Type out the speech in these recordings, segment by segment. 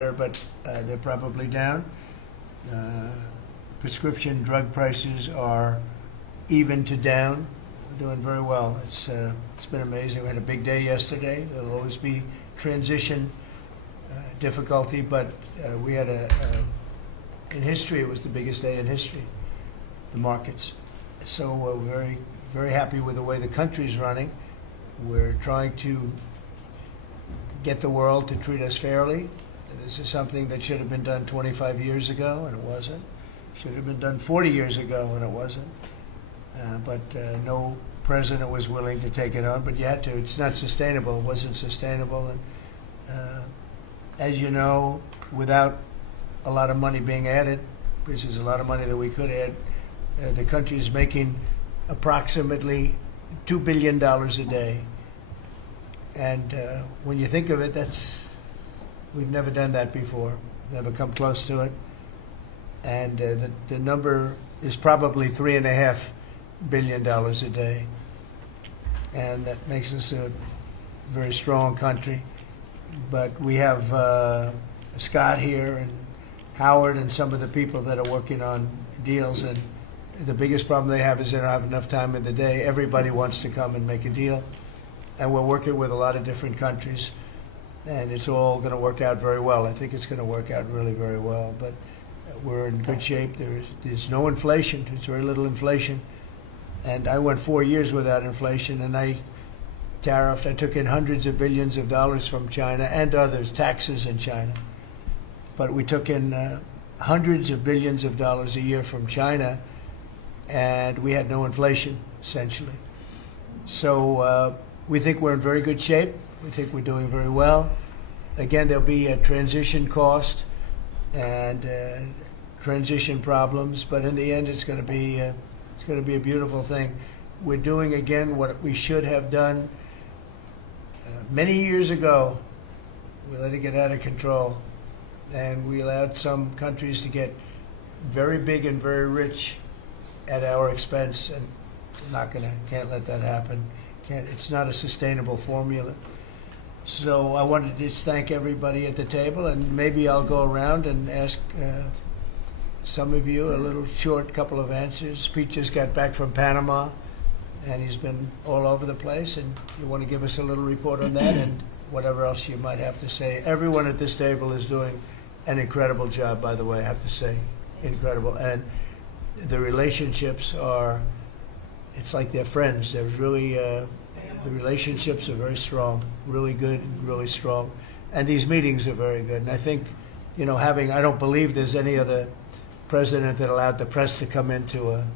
but they're probably down. Prescription drug prices are even to down. We're doing very well. It's been amazing. We had a big day yesterday. There'll always be transition difficulty, but we had in history, it was the biggest day in history, the markets. So we're very, very happy with the way the country's running. We're trying to get the world to treat us fairly. This is something that should have been done 25 years ago, and it wasn't. Should have been done 40 years ago, and it wasn't. But no president was willing to take it on, but you had to. It's not sustainable. It wasn't sustainable. And as you know, without a lot of money being added, which is a lot of money that we could add, the country is making approximately $2 billion a day. And when you think of it, we've never done that before, never come close to it. And the number is probably $3.5 billion a day. And that makes us a very strong country. But we have Scott here and Howard and some of the people that are working on deals. And the biggest problem they have is they don't have enough time in the day. Everybody wants to come and make a deal. And we're working with a lot of different countries. And it's all going to work out very well. I think it's going to work out really very well. But we're in good shape. There's no inflation. There's very little inflation. And I went 4 years without inflation, and I took in hundreds of billions of dollars from China and others, taxes in China. But we took in hundreds of billions of dollars a year from China, and we had no inflation, essentially. So we think we're in very good shape. We think we're doing very well. Again, there'll be a transition cost and transition problems, but in the end, it's going to be a beautiful thing. We're doing again what we should have done many years ago. We let it get out of control, and we allowed some countries to get very big and very rich at our expense, and can't let that happen. It's not a sustainable formula. So I wanted to just thank everybody at the table, and maybe I'll go around and ask some of you a little short couple of answers. Pete just got back from Panama, and he's been all over the place, and you want to give us a little report on that and whatever else you might have to say. Everyone at this table is doing an incredible job, by the way, I have to say, incredible. And the relationships it's like they're friends. They're really, the relationships are very strong, really good, really strong. And these meetings are very good. And I think, I don't believe there's any other president that allowed the press to come into a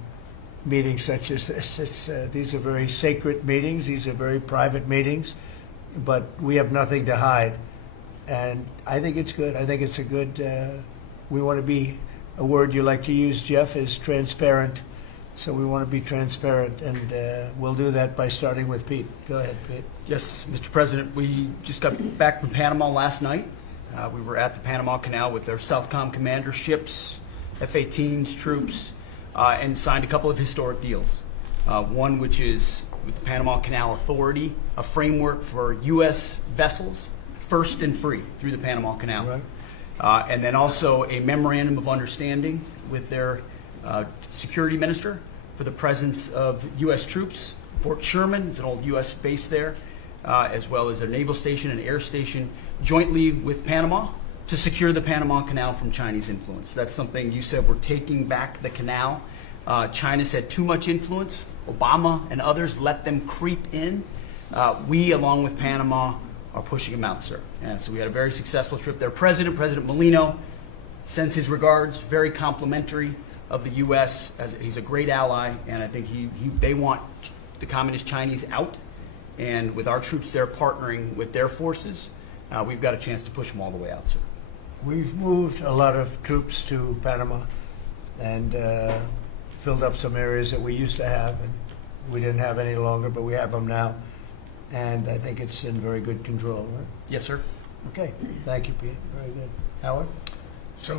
meeting such as this. These are very sacred meetings. These are very private meetings. But we have nothing to hide. And I think it's good. I think it's a good, we want to be, a word you like to use, Jeff, is transparent. So we want to be transparent, and we'll do that by starting with Pete. Go ahead, Pete. Yes, Mr. President, we just got back from Panama last night. We were at the Panama Canal with their Southcom commander ships, F-18s, troops, and signed a couple of historic deals. One which is with the Panama Canal Authority, a framework for U.S. vessels, first and free through the Panama Canal. Right. And then also a memorandum of understanding with their security minister for the presence of U.S. troops. Fort Sherman is an old U.S. base there, as well as a naval station and air station jointly with Panama to secure the Panama Canal from Chinese influence. That's something you said, we're taking back the canal. China's had too much influence. Obama and others let them creep in. We, along with Panama, are pushing them out, sir. And so we had a very successful trip there. President Molino, sends his regards, very complimentary of the U.S. as he's a great ally, and I think they want the communist Chinese out, and with our troops there partnering with their forces, we've got a chance to push them all the way out, sir. We've moved a lot of troops to Panama and filled up some areas that we used to have, and we didn't have any longer, but we have them now, and I think it's in very good control, right? Yes, sir. Okay, thank you, Pete. Very good. Howard? So,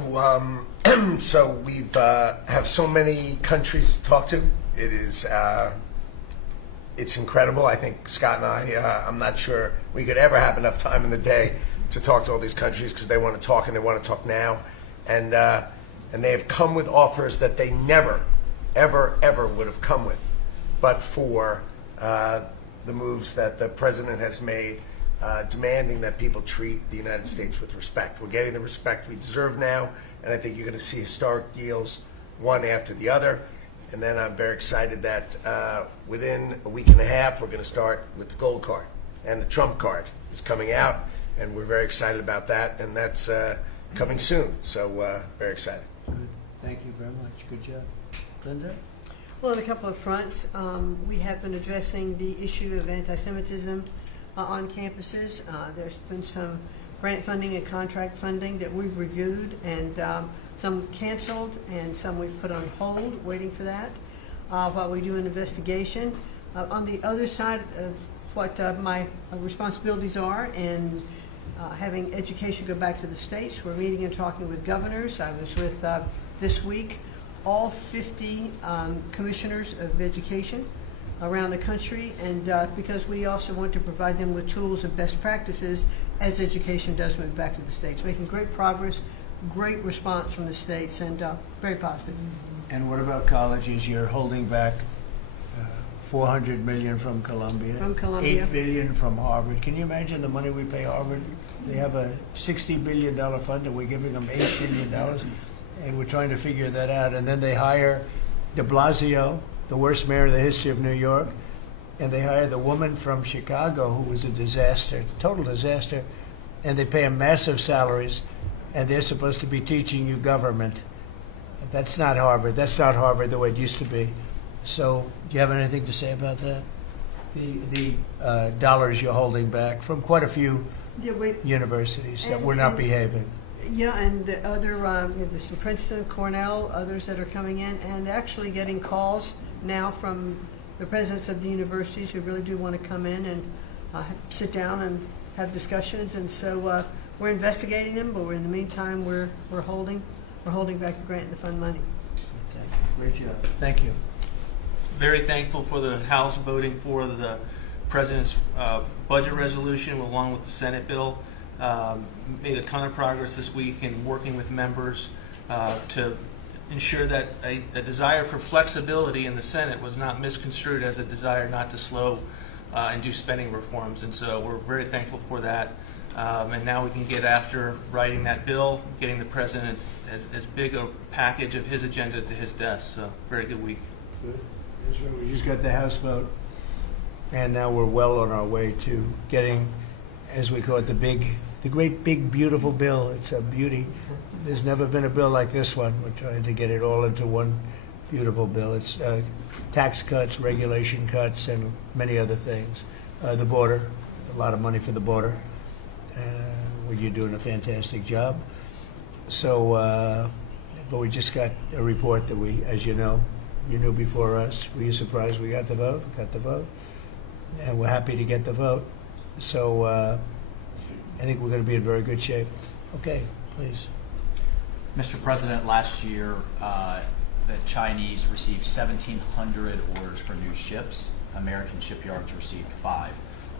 so we've have so many countries to talk to. It is, it's incredible. I think Scott and I'm not sure we could ever have enough time in the day to talk to all these countries because they want to talk and they want to talk now, and they have come with offers that they never, ever would have come with, but for the moves that the president has made, demanding that people treat the United States with respect. We're getting the respect we deserve now, and I think you're going to see historic deals, one after the other. And then I'm very excited that within a week and a half, we're going to start with the gold card, and the Trump card is coming out, and we're very excited about that, and that's coming soon. So very excited. Good. Thank you very much. Good job. Linda? Well, on a couple of fronts, we have been addressing the issue of anti-Semitism on campuses. There's been some grant funding and contract funding that we've reviewed, and some we've canceled and some we've put on hold, waiting for that, while we do an investigation. On the other side of what my responsibilities are and having education go back to the states, we're meeting and talking with governors. I was with, this week, all 50 commissioners of education around the country, and because we also want to provide them with tools and best practices as education does move back to the states. Making great progress, great response from the states, and very positive. And what about colleges? You're holding back $400 million from Columbia. From Columbia. $8 billion from Harvard. Can you imagine the money we pay Harvard? They have a $60 billion fund, and we're giving them $8 billion, and we're trying to figure that out. And then they hire de Blasio, the worst mayor in the history of New York, and they hire the woman from Chicago who was a disaster, total disaster, and they pay them massive salaries, and they're supposed to be teaching you government. That's not Harvard. That's not Harvard the way it used to be. So, do you have anything to say about that? The dollars you're holding back from quite a few universities that were not behaving. Yeah, and the other, there's some Princeton, Cornell, others that are coming in, and actually getting calls now from the presidents of the universities who really do want to come in and sit down and have discussions. And so we're investigating them, but in the meantime, we're holding back the grant and the fund money. Okay. Great job. Thank you. Very thankful for the House voting for the President's budget resolution along with the Senate bill. Made a ton of progress this week in working with members to ensure that a desire for flexibility in the Senate was not misconstrued as a desire not to slow and do spending reforms. And so we're very thankful for that. And now we can get after writing that bill, getting the President as big a package of his agenda to his desk. So very good week. Good. That's right. We just got the House vote, and now we're well on our way to getting, as we call it, the great big beautiful bill. It's a beauty. There's never been a bill like this one. We're trying to get it all into one beautiful bill. It's tax cuts, regulation cuts, and many other things. The border, a lot of money for the border. Well, you're doing a fantastic job. So, but we just got a report that we, as you know, you knew before us. Were you surprised we got the vote? Got the vote. And we're happy to get the vote. So I think we're going to be in very good shape. Okay, please. Mr. President, last year the Chinese received 1,700 orders for new ships. American shipyards received 5.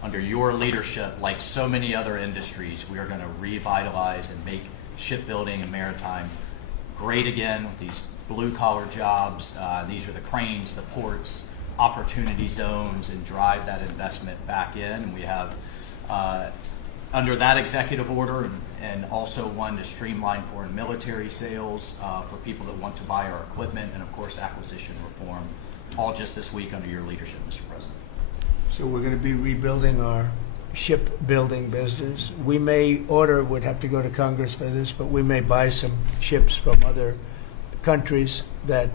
Under your leadership, like so many other industries, we are going to revitalize and make shipbuilding and maritime great again with these blue-collar jobs. These are the cranes, the ports, opportunity zones, and drive that investment back in. And we have, under that executive order, and also one to streamline foreign military sales for people that want to buy our equipment, and of course acquisition reform, all just this week under your leadership, Mr. President. So we're going to be rebuilding our shipbuilding business. We may order, would have to go to Congress for this, but we may buy some ships from other countries that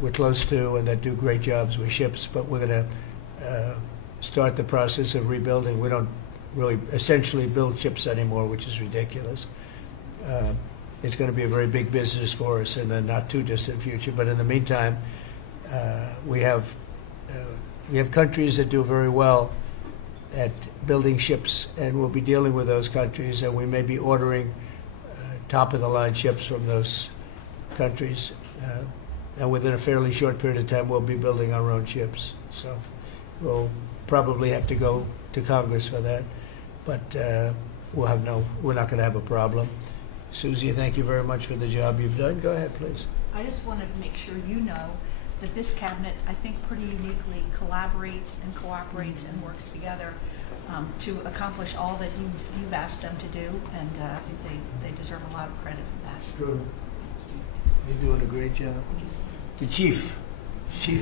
we're close to and that do great jobs with ships, but we're going to start the process of rebuilding. We don't really essentially build ships anymore, which is ridiculous. It's going to be a very big business for us in the not too distant future, but in the meantime, we have countries that do very well at building ships, and we'll be dealing with those countries, and we may be ordering top-of-the-line ships from those countries, and within a fairly short period of time, we'll be building our own ships. So we'll probably have to go to Congress for that. But we're not going to have a problem. Susie, thank you very much for the job you've done. Go ahead, please. I just want to make sure you know that this cabinet, I think, pretty uniquely collaborates and cooperates and works together to accomplish all that you've asked them to do, and I think they deserve a lot of credit for that. True. You're doing a great job. The chief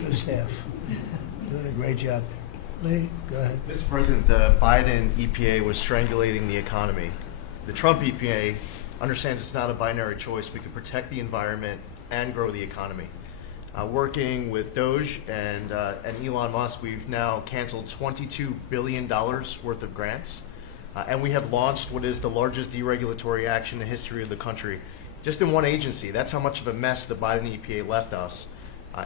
of staff, doing a great job. Lee, go ahead. Mr. President, the Biden EPA was strangulating the economy. The Trump EPA understands it's not a binary choice. We can protect the environment and grow the economy. Working with Doge and Elon Musk, we've now canceled $22 billion worth of grants. And we have launched what is the largest deregulatory action in the history of the country. Just in one agency. That's how much of a mess the Biden EPA left us.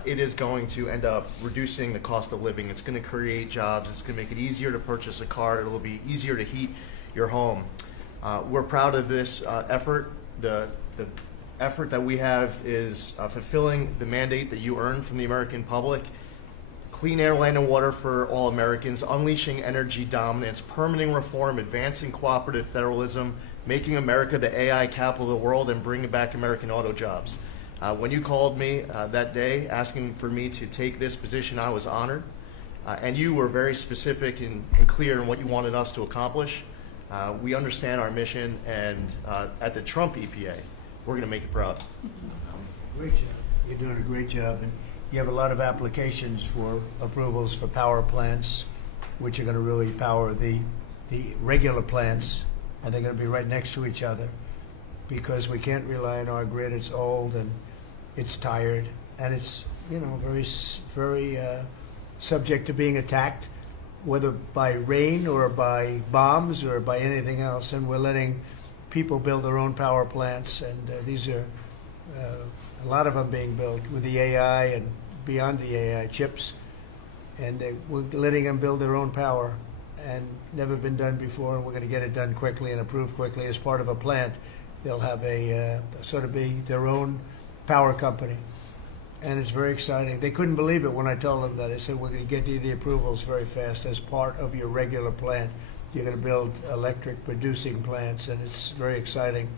It is going to end up reducing the cost of living. It's going to create jobs. It's going to make it easier to purchase a car. It will be easier to heat your home. We're proud of this effort. The effort that we have is fulfilling the mandate that you earned from the American public. Clean air, land, and water for all Americans, unleashing energy dominance, permitting reform, advancing cooperative federalism, making America the AI capital of the world, and bringing back American auto jobs. When you called me that day asking for me to take this position, I was honored. And you were very specific and clear in what you wanted us to accomplish. We understand our mission, and at the Trump EPA, we're going to make it proud. Great job. You're doing a great job. And you have a lot of applications for approvals for power plants, which are going to really power the regular plants, and they're going to be right next to each other because we can't rely on our grid. It's old and it's tired, and it's very subject to being attacked, whether by rain or by bombs or by anything else. And we're letting people build their own power plants, and these are a lot of them being built with the AI and beyond the AI chips, and we're letting them build their own power, and never been done before, and we're going to get it done quickly and approved quickly. As part of a plant, they'll have a sort of be their own power company, and it's very exciting. They couldn't believe it when I told them that. I said, we're going to get you the approvals very fast as part of your regular plant. You're going to build electric producing plants, and it's very exciting.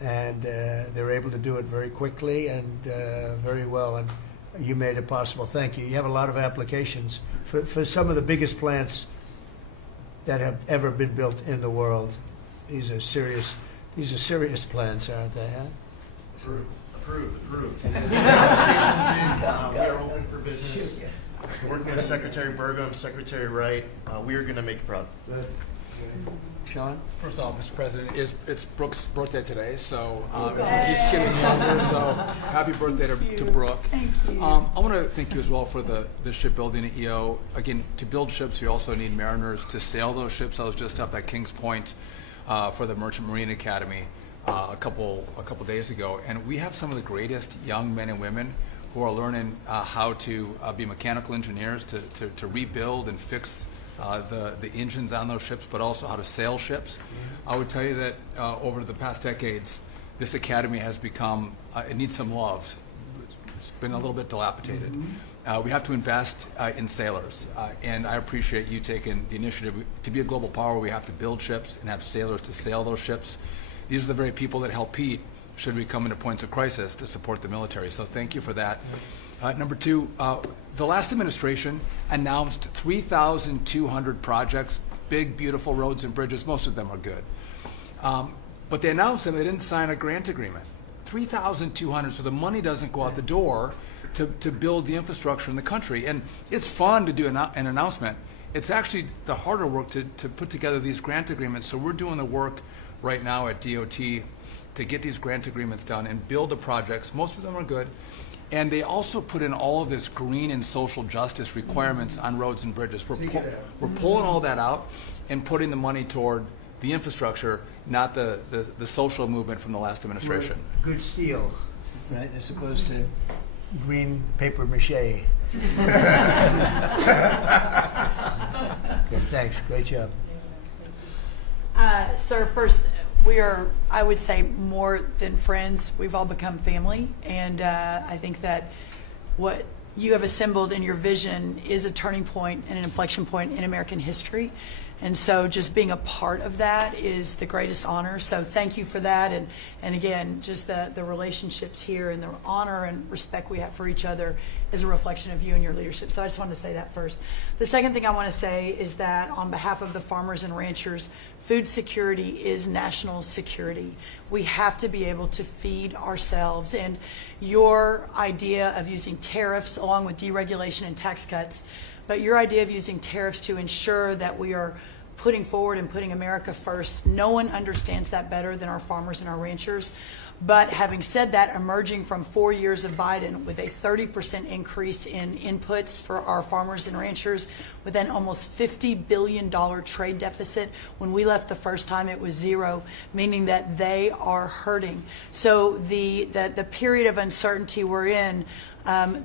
And they're able to do it very quickly and very well, and you made it possible. Thank you. You have a lot of applications for some of the biggest plants that have ever been built in the world. These are serious plants, aren't they? Huh? Approved. We are open for business. Working with Secretary Burgum, Secretary Wright, we are going to make it proud. Good. Sean? First off, Mr. President, it's Brooke's birthday today, so she keeps getting younger, so happy birthday to Brooke. Thank you. I want to thank you as well for the shipbuilding at EO. Again, to build ships, you also need mariners to sail those ships. I was just up at Kings Point for the Merchant Marine Academy a couple days ago, and we have some of the greatest young men and women who are learning how to be mechanical engineers, to rebuild and fix the engines on those ships, but also how to sail ships. I would tell you that over the past decades, this academy has become, it needs some love. It's been a little bit dilapidated. We have to invest in sailors, and I appreciate you taking the initiative. To be a global power, we have to build ships and have sailors to sail those ships. These are the very people that help Pete should we come into points of crisis to support the military. So thank you for that. Number two, the last administration announced 3,200 projects, big, beautiful roads and bridges. Most of them are good. But they announced them, they didn't sign a grant agreement. 3,200, so the money doesn't go out the door to build the infrastructure in the country. And it's fun to do an announcement. It's actually the harder work to put together these grant agreements. So we're doing the work right now at DOT to get these grant agreements done and build the projects. Most of them are good. And they also put in all of this green and social justice requirements on roads and bridges. We're pulling all that out and putting the money toward the infrastructure, not the social movement from the last administration. Good steel, right, as opposed to green paper mache. Okay, thanks. Great job. Sir, first, we are, I would say, more than friends. We've all become family, and I think that what you have assembled in your vision is a turning point and an inflection point in American history. And so just being a part of that is the greatest honor. So thank you for that. And again, just the relationships here and the honor and respect we have for each other is a reflection of you and your leadership. So I just wanted to say that first. The second thing I want to say is that on behalf of the farmers and ranchers, food security is national security. We have to be able to feed ourselves. And your idea of using tariffs along with deregulation and tax cuts, but your idea of using tariffs to ensure that we are putting forward and putting America first, no one understands that better than our farmers and our ranchers. But having said that, emerging from 4 years of Biden with a 30% increase in inputs for our farmers and ranchers, with an almost $50 billion trade deficit. When we left the first time, it was zero, meaning that they are hurting. So the period of uncertainty we're in,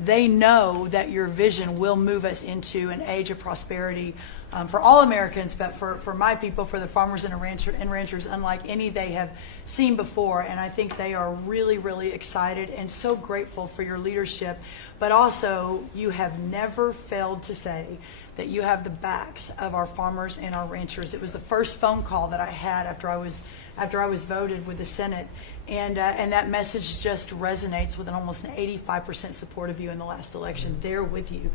they know that your vision will move us into an age of prosperity for all Americans, but for my people, for the farmers and ranchers, unlike any they have seen before. And I think they are really, really excited and so grateful for your leadership. But also, you have never failed to say that you have the backs of our farmers and our ranchers. It was the first phone call that I had after I was voted with the Senate, and that message just resonates with an almost an 85% support of you in the last election. They're with you.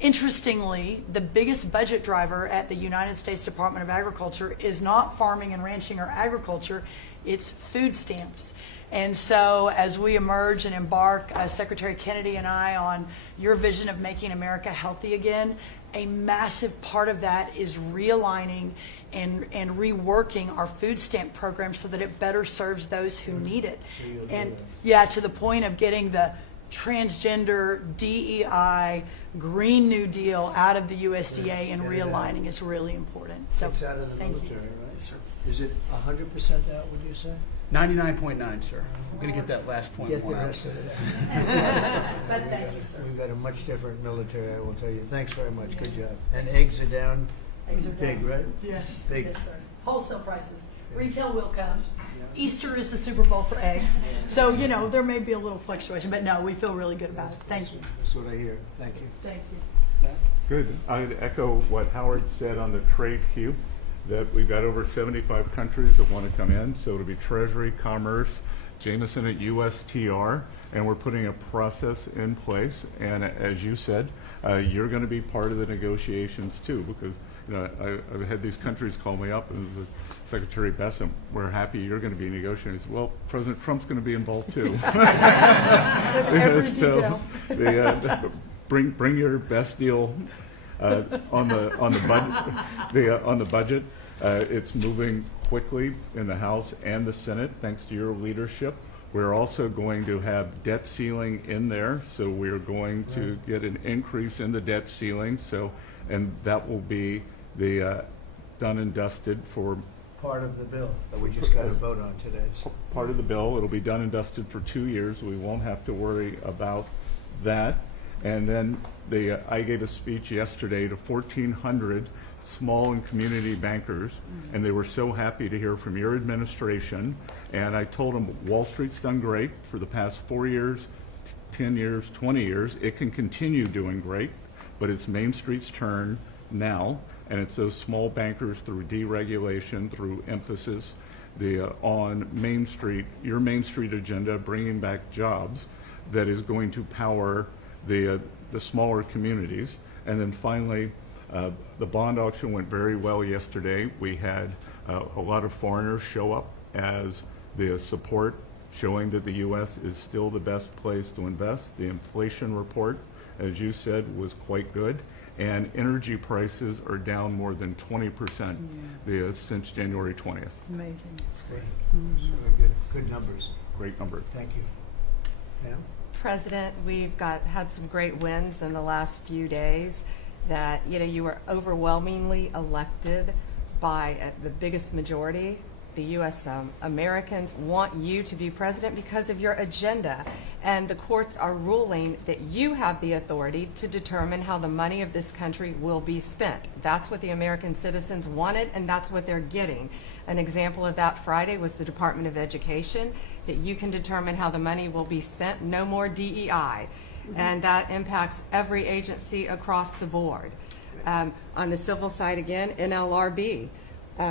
Interestingly, the biggest budget driver at the United States Department of Agriculture is not farming and ranching or agriculture, it's food stamps. And so as we emerge and embark, Secretary Kennedy and I, on your vision of making America healthy again, a massive part of that is realigning and reworking our food stamp program so that it better serves those who need it. And yeah, to the point of getting the transgender, DEI, Green New Deal out of the USDA and realigning is really important. So It's out of the thank military, you. right? Sir. Is it 100% out, would you say? 99.9, sir. I'm going to get that last point Get the more out. rest of it. But thank you, sir. We've got a much different military, I will tell you. Thanks very much. Good job. And eggs are down. Eggs are Big, down. right? Yes, Big. yes, sir. Wholesale prices. Retail will come. Easter is the Super Bowl for eggs. So, there may be a little fluctuation, but no, we feel really good about it. Thank you. That's what I hear. Thank you. Thank you. Good. I'd echo what Howard said on the trade queue, that we've got over 75 countries that want to come in. So it'll be Treasury, Commerce, Jameson at USTR, and we're putting a process in place. And as you said, you're going to be part of the negotiations too, because I've had these countries call me up and Secretary Bessent, we're happy you're going to be negotiating. I said, well, President Trump's going to be involved too. Every So detail. bring your best deal on the budget. It's moving quickly in the House and the Senate thanks to your leadership. We're also going to have debt ceiling in there, so we're going to get an increase in the debt ceiling. And that will be the done and dusted for Part of the bill that we just got to vote on today. So part of the bill. It'll be done and dusted for 2 years. We won't have to worry about that. And then I gave a speech yesterday to 1,400 small and community bankers, and they were so happy to hear from your administration. And I told them Wall Street's done great for the past 4 years, 10 years, 20 years. It can continue doing great, but it's Main Street's turn now, and it's those small bankers through deregulation, through emphasis on Main Street, your Main Street agenda, bringing back jobs, that is going to power the smaller communities. And then finally, the bond auction went very well yesterday. We had a lot of foreigners show up as the support, showing that the U.S. is still the best place to invest. The inflation report, as you said, was quite good. And energy prices are down more than 20% since January 20th. Amazing. that's great. Very good numbers. Great number. Thank you. Pam? President, we've had some great wins in the last few days. That you were overwhelmingly elected by the biggest majority. The U.S. Americans want you to be president because of your agenda, and the courts are ruling that you have the authority to determine how the money of this country will be spent. That's what the American citizens wanted, and that's what they're getting. An example of that Friday was the Department of Education, that you can determine how the money will be spent. No more DEI. And that impacts every agency across the board. On the civil side again, NLRB,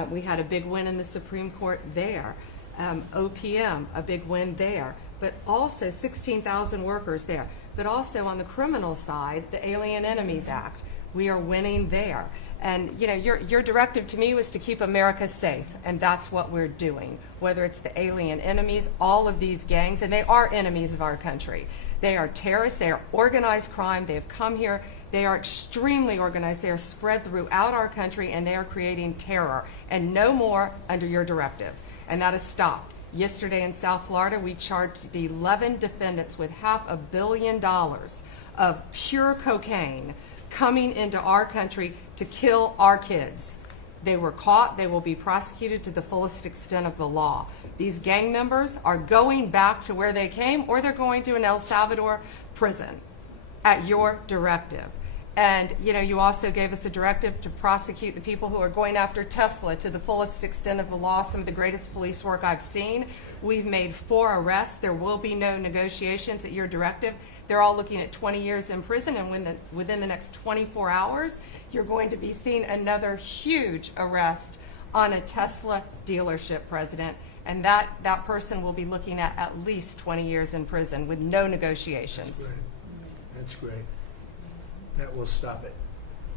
we had a big win in the Supreme Court there. OPM, a big win there. But also 16,000 workers there. But also on the criminal side, the Alien Enemies Act, we are winning there. And you know, your directive to me was to keep America safe, and that's what we're doing. Whether it's the alien enemies, all of these gangs, and they are enemies of our country. They are terrorists, they are organized crime, they have come here, they are extremely organized, they are spread throughout our country, and they are creating terror. And no more under your directive. And that is stopped. Yesterday in South Florida, we charged 11 defendants with $500 million of pure cocaine coming into our country to kill our kids. They were caught. They will be prosecuted to the fullest extent of the law. These gang members are going back to where they came, or they're going to an El Salvador prison at your directive. And you know, you also gave us a directive to prosecute the people who are going after Tesla to the fullest extent of the law, some of the greatest police work I've seen. We've made 4 arrests. There will be no negotiations at your directive. They're all looking at 20 years in prison, and within the next 24 hours, you're going to be seeing another huge arrest on a Tesla dealership, President. And that person will be looking at least 20 years in prison with no negotiations. That's great. That's great. That will stop it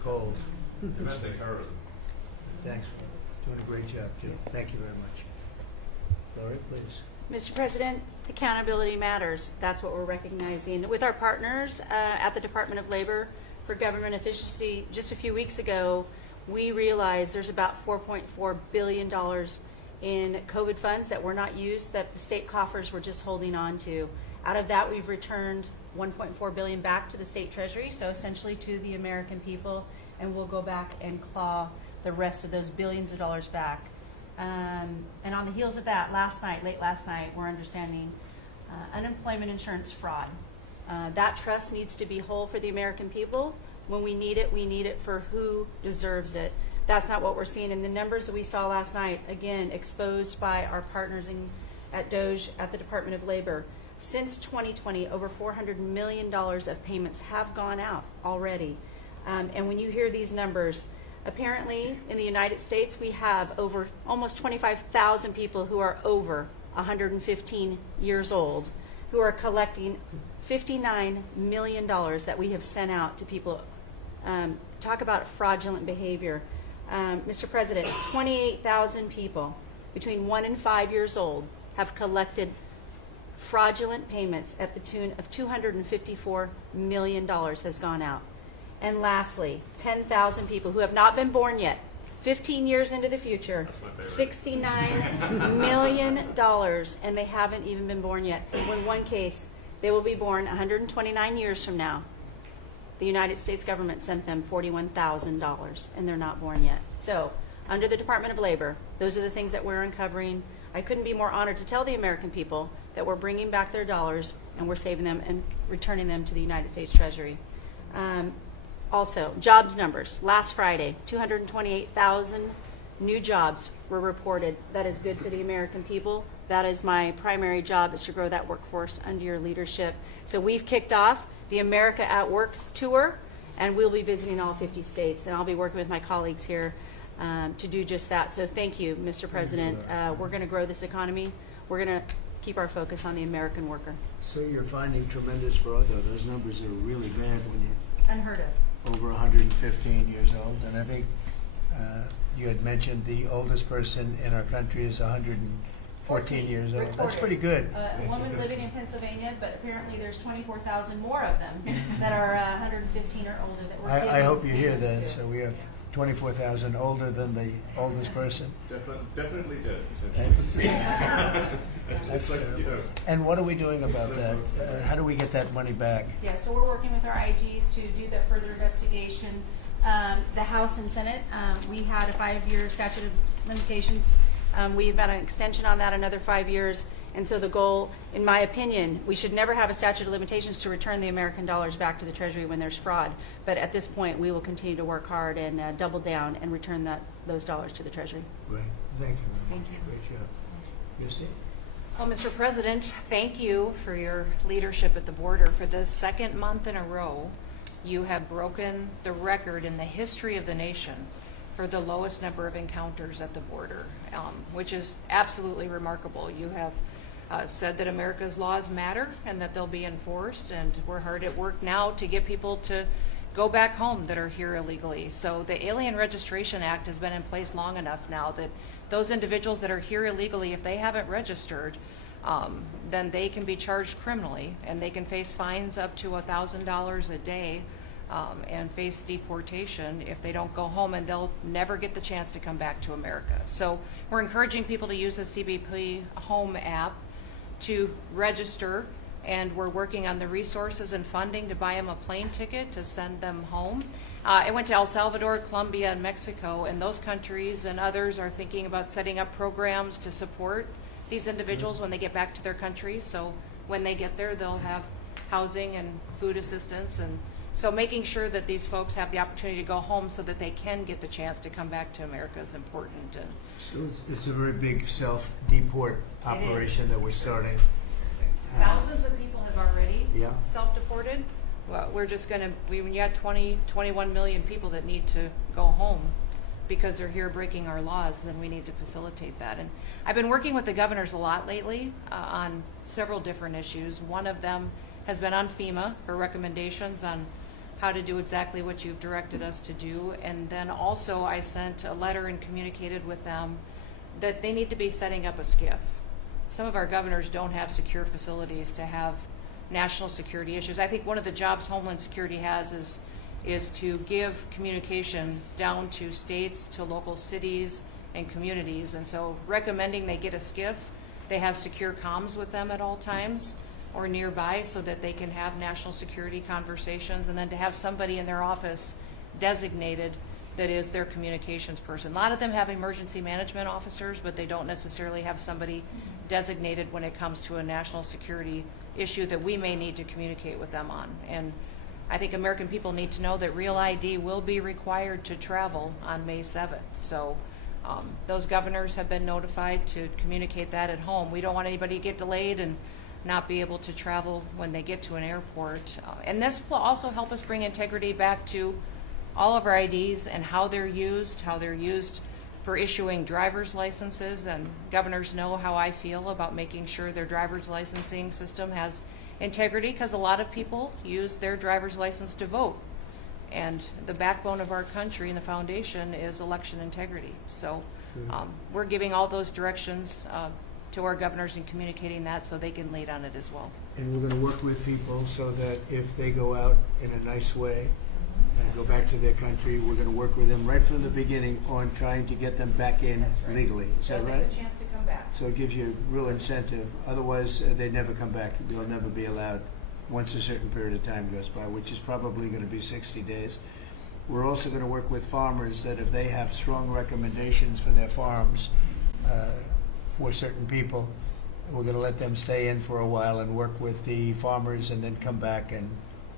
cold. Domestic terrorism. Thanks. Doing a great job, too. Thank you very much. Lori, please. Mr. President, accountability matters. That's what we're recognizing. With our partners at the Department of Labor for Government Efficiency, just a few weeks ago, we realized there's about $4.4 billion in COVID funds that were not used, that the state coffers were just holding on to. Out of that, we've returned $1.4 billion back to the state treasury, so essentially to the American people, and we'll go back and claw the rest of those billions of dollars back. And on the heels of that, late last night, we're understanding unemployment insurance fraud. That trust needs to be whole for the American people. When we need it for who deserves it. That's not what we're seeing. And the numbers that we saw last night, again, exposed by our partners at DOJ at the Department of Labor. Since 2020, over $400 million of payments have gone out already. And when you hear these numbers, apparently in the United States, we have over almost 25,000 people who are over 115 years old who are collecting $59 million that we have sent out to people. Talk about fraudulent behavior. Mr. President, 28,000 people between 1 and 5 years old have collected fraudulent payments at the tune of $254 million has gone out. And lastly, 10,000 people who have not been born yet, 15 years into the future, $69 million, and they haven't even been born yet. In one case, they will be born 129 years from now. The United States government sent them $41,000, and they're not born yet. So, under the Department of Labor, those are the things that we're uncovering. I couldn't be more honored to tell the American people that we're bringing back their dollars and we're saving them and returning them to the United States Treasury. Also, jobs numbers. Last Friday, 228,000 new jobs were reported. That is good for the American people. That is my primary job, is to grow that workforce under your leadership. So we've kicked off the America at Work tour, and we'll be visiting all 50 states, and I'll be working with my colleagues here to do just that. So thank you, Mr. President. We're going to grow this economy. We're going to keep our focus on the American worker. So you're finding tremendous fraud, though. Those numbers are really bad when you're Unheard of. over 115 years old. And I think you had mentioned the oldest person in our country is 114 years old. Reported. That's pretty good. A woman living in Pennsylvania, but apparently there's 24,000 more of them that are 115 or older that we're I hope you hear giving that. to. So we have 24,000 older than the oldest person. Definitely did. That's terrible. And what are we doing about that? How do we get that money back? Yeah, so we're working with our IGs to do that further investigation. The House and Senate, we had a 5-year statute of limitations. We've got an extension on that, another 5 years. And so the goal, in my opinion, we should never have a statute of limitations to return the American dollars back to the Treasury when there's fraud. But at this point, we will continue to work hard and double down and return those dollars to the Treasury. Great. Thank you very Thank much. you. Great job. Christine? Well, Mr. President, thank you for your leadership at the border. For the second month in a row, you have broken the record in the history of the nation for the lowest number of encounters at the border, which is absolutely remarkable. You have said that America's laws matter and that they'll be enforced, and we're hard at work now to get people to go back home that are here illegally. So the Alien Registration Act has been in place long enough now that those individuals that are here illegally, if they haven't registered, then they can be charged criminally, and they can face fines up to $1,000 a day, and face deportation if they don't go home, and they'll never get the chance to come back to America. So we're encouraging people to use the CBP Home app to register, and we're working on the resources and funding to buy them a plane ticket to send them home. I went to El Salvador, Colombia, and Mexico, and those countries and others are thinking about setting up programs to support these individuals when they get back to their countries. So when they get there, they'll have housing and food assistance, and so making sure that these folks have the opportunity to go home so that they can get the chance to come back to America is important. And So it's a very big self-deport operation that we're starting. thousands of people have already Yeah. self-deported. Well, we're just going to, when you had 21 million people that need to go home because they're here breaking our laws, then we need to facilitate that. And I've been working with the governors a lot lately on several different issues. One of them has been on FEMA for recommendations on how to do exactly what you've directed us to do. And then also I sent a letter and communicated with them that they need to be setting up a SCIF. Some of our governors don't have secure facilities to have national security issues. I think one of the jobs Homeland Security has is to give communication down to states, to local cities and communities. And so recommending they get a SCIF, they have secure comms with them at all times or nearby so that they can have national security conversations, and then to have somebody in their office designated that is their communications person. A lot of them have emergency management officers, but they don't necessarily have somebody designated when it comes to a national security issue that we may need to communicate with them on. And I think American people need to know that Real ID will be required to travel on May 7th. So those governors have been notified to communicate that at home. We don't want anybody to get delayed and not be able to travel when they get to an airport. And this will also help us bring integrity back to all of our IDs and how they're used for issuing driver's licenses. And governors know how I feel about making sure their driver's licensing system has integrity, because a lot of people use their driver's license to vote. And the backbone of our country and the foundation is election integrity. So we're giving all those directions to our governors and communicating that so they can lead on it as well. And we're going to work with people so that if they go out in a nice way and go back to their country, we're going to work with them right from the beginning on trying to get them back in legally. Is that right? A chance to come back. So it gives you real incentive. Otherwise, they'd never come back. They'll never be allowed once a certain period of time goes by, which is probably going to be 60 days. We're also going to work with farmers that if they have strong recommendations for their farms for certain people, we're going to let them stay in for a while and work with the farmers and then come back and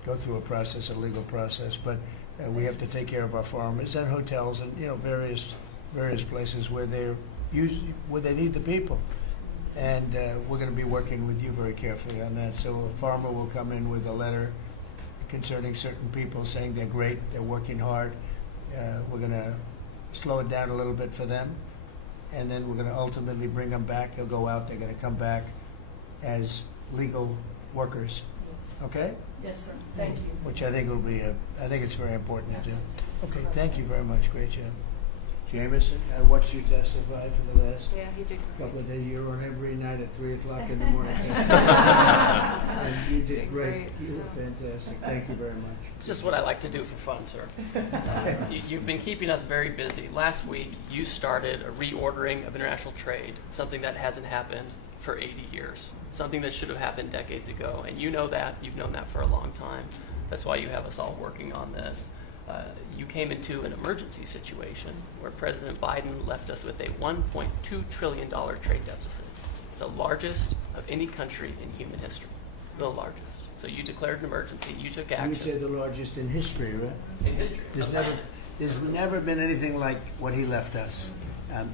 go through a legal process. But we have to take care of our farmers and hotels and various places where where they need the people. And we're going to be working with you very carefully on that. So a farmer will come in with a letter concerning certain people saying they're great, they're working hard. We're going to slow it down a little bit for them, and then we're going to ultimately bring them back. They'll go out, they're going to come back as legal workers. Okay? Yes, sir. Thank you. Which I think will be I think it's very important to do. Okay, thank you very much. Great job. Jameson, I watched you testify for the last Yeah, he did great. couple of days. You were on every night at 3 o'clock in the morning. And you did great. You were fantastic. Thank you very much. It's just what I like to do for fun, sir. You've been keeping us very busy. Last week, you started a reordering of international trade, something that hasn't happened for 80 years, something that should have happened decades ago. And you know that. You've known that for a long time. That's why you have us all working on this. You came into an emergency situation where President Biden left us with a $1.2 trillion trade deficit. It's the largest of any country in human history, the largest. So you declared an emergency, you took action. You would say the largest in history, right? In history. There's never been anything like what he left us.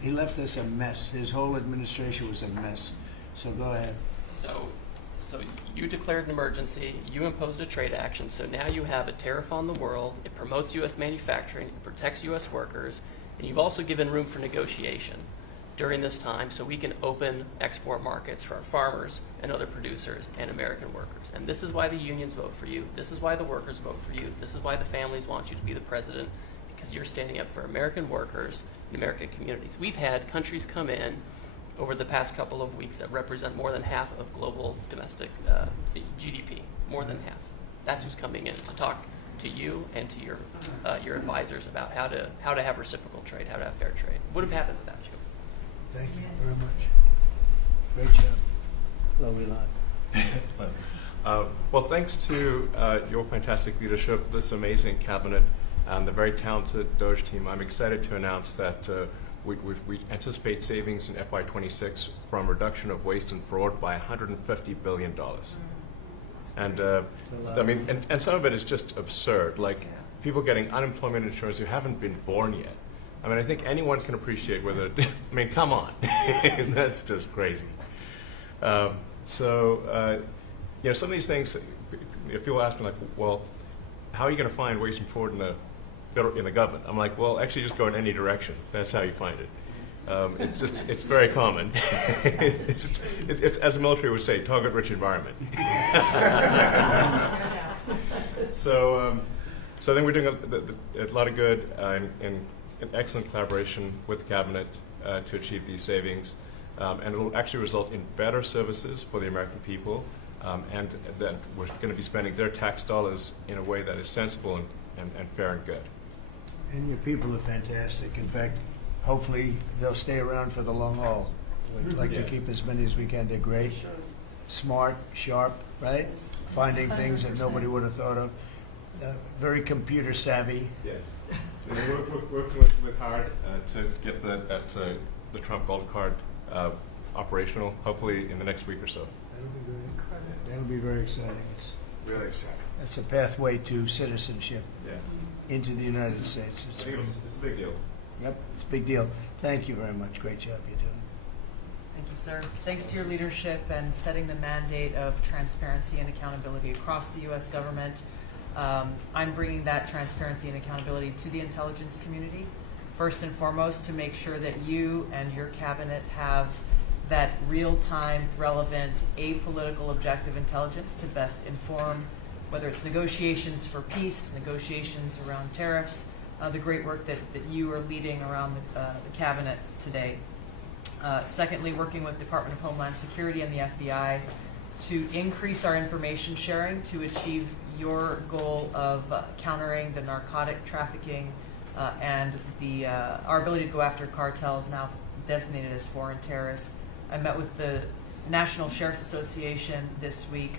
He left us a mess. His whole administration was a mess. So go ahead. So So you declared an emergency, you imposed a trade action, so now you have a tariff on the world, it promotes U.S. manufacturing, it protects U.S. workers, and you've also given room for negotiation during this time so we can open export markets for our farmers and other producers and American workers. And this is why the unions vote for you, this is why the workers vote for you, this is why the families want you to be the president, because you're standing up for American workers and American communities. We've had countries come in over the past couple of weeks that represent more than half of global domestic GDP, more than half. That's who's coming in to talk to you and to your advisors about how to have reciprocal trade, how to have fair trade. Would have happened without you. Thank you very much. Great job. Lovely lot. Well, thanks to your fantastic leadership, this amazing cabinet, and the very talented Doge team, I'm excited to announce that we anticipate savings in FY26 from reduction of waste and fraud by $150 billion. And I mean, and some of it is just absurd, like people getting unemployment insurance who haven't been born yet. I mean, I think anyone can appreciate whether, I mean, come on, that's just crazy. So, you know, some of these things, people ask me like, well, how are you going to find waste and fraud in the government? I'm like, well, actually just go in any direction. That's how you find it. It's very common. it's, as the military would say, target-rich environment. So I think we're doing a lot of good in excellent collaboration with the cabinet to achieve these savings, and it will actually result in better services for the American people, and that we're going to be spending their tax dollars in a way that is sensible and fair and good. And your people are fantastic. In fact, hopefully they'll stay around for the long haul. We'd like to keep as many as we can. They're great, smart, sharp, right? Finding things that nobody would have thought of. Very computer savvy. Yes. We're working with hard to get the Trump Gold Card operational, hopefully in the next week or so. That'll be great. That'll be very exciting. It's Really exciting. That's a pathway to citizenship Yeah. into the United States. I think it's a big deal. Yep, it's a big deal. Thank you very much. Great job you're doing. Thank you, sir. Thanks to your leadership and setting the mandate of transparency and accountability across the U.S. government. I'm bringing that transparency and accountability to the intelligence community, first and foremost, to make sure that you and your cabinet have that real-time, relevant, apolitical, objective intelligence to best inform, whether it's negotiations for peace, negotiations around tariffs, the great work that you are leading around the cabinet today. Secondly, working with Department of Homeland Security and the FBI to increase our information sharing to achieve your goal of countering the narcotic trafficking and our ability to go after cartels now designated as foreign terrorists. I met with the National Sheriff's Association this week,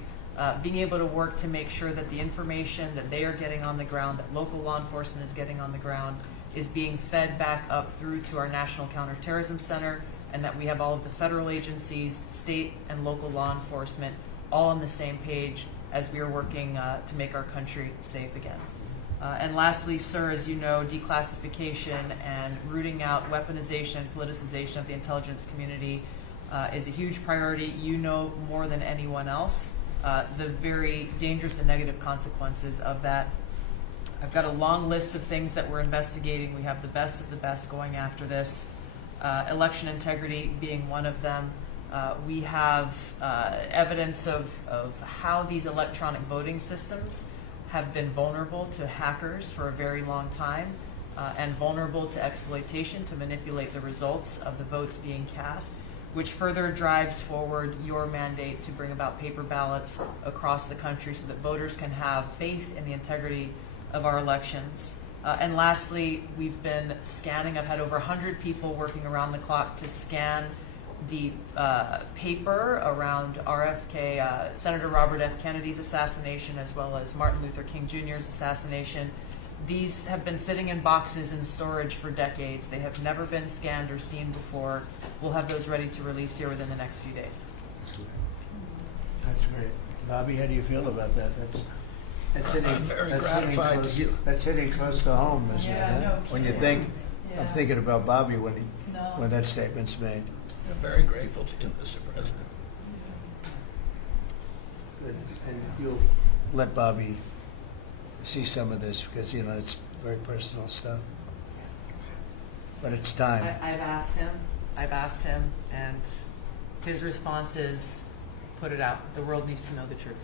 being able to work to make sure that the information that they are getting on the ground, that local law enforcement is getting on the ground, is being fed back up through to our National Counterterrorism Center, and that we have all of the federal agencies, state and local law enforcement all on the same page as we are working to make our country safe again. And lastly, sir, as you know, declassification and rooting out weaponization and politicization of the intelligence community is a huge priority. You know more than anyone else the very dangerous and negative consequences of that. I've got a long list of things that we're investigating. We have the best of the best going after this. Election integrity being one of them. We have evidence of how these electronic voting systems have been vulnerable to hackers for a very long time and vulnerable to exploitation to manipulate the results of the votes being cast, which further drives forward your mandate to bring about paper ballots across the country so that voters can have faith in the integrity of our elections. And lastly, we've been scanning. I've had over 100 people working around the clock to scan the paper around RFK, Senator Robert F. Kennedy's assassination, as well as Martin Luther King Jr.'s assassination. These have been sitting in boxes in storage for decades. They have never been scanned or seen before. We'll have those ready to release here within the next few days. That's great. Bobby, how do you feel about that? That's hitting, I'm very that's gratified hitting close, to hear. That's hitting close to home, isn't Yeah, it? no When you kidding. think, I'm thinking about Bobby when No. when that statement's made. I'm very grateful to you, Mr. President. And you'll let Bobby see some of this because, you know, it's very personal stuff. But it's time. I've asked him, and his response is, put it out. The world needs to know the truth.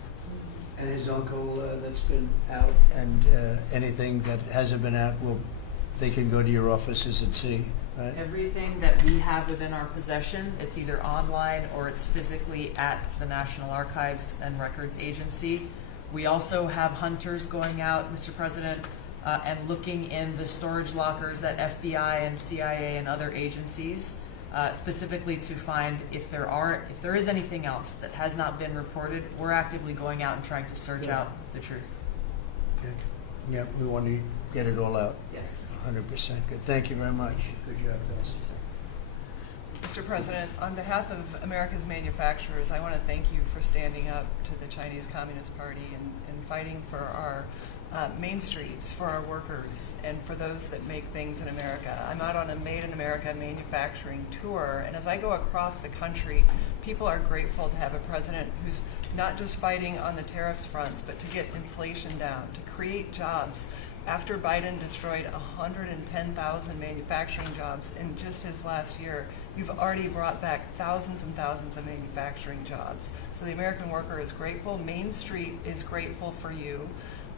And his uncle that's been out, and anything that hasn't been out, they can go to your offices and see, right? Everything that we have within our possession, it's either online or it's physically at the National Archives and Records Agency. We also have hunters going out, Mr. President, and looking in the storage lockers at FBI and CIA and other agencies, specifically to find if there is anything else that has not been reported. We're actively going out and trying to search out the truth. Okay. Yeah, we want to get it all out. Yes. 100%. Good. Thank you very much. Good job, Dustin. Mr. President, on behalf of America's manufacturers, I want to thank you for standing up to the Chinese Communist Party and fighting for our main streets, for our workers, and for those that make things in America. I'm out on a Made in America manufacturing tour, and as I go across the country, people are grateful to have a president who's not just fighting on the tariffs fronts, but to get inflation down, to create jobs. After Biden destroyed 110,000 manufacturing jobs in just his last year, you've already brought back thousands and thousands of manufacturing jobs. So the American worker is grateful. Main Street is grateful for you.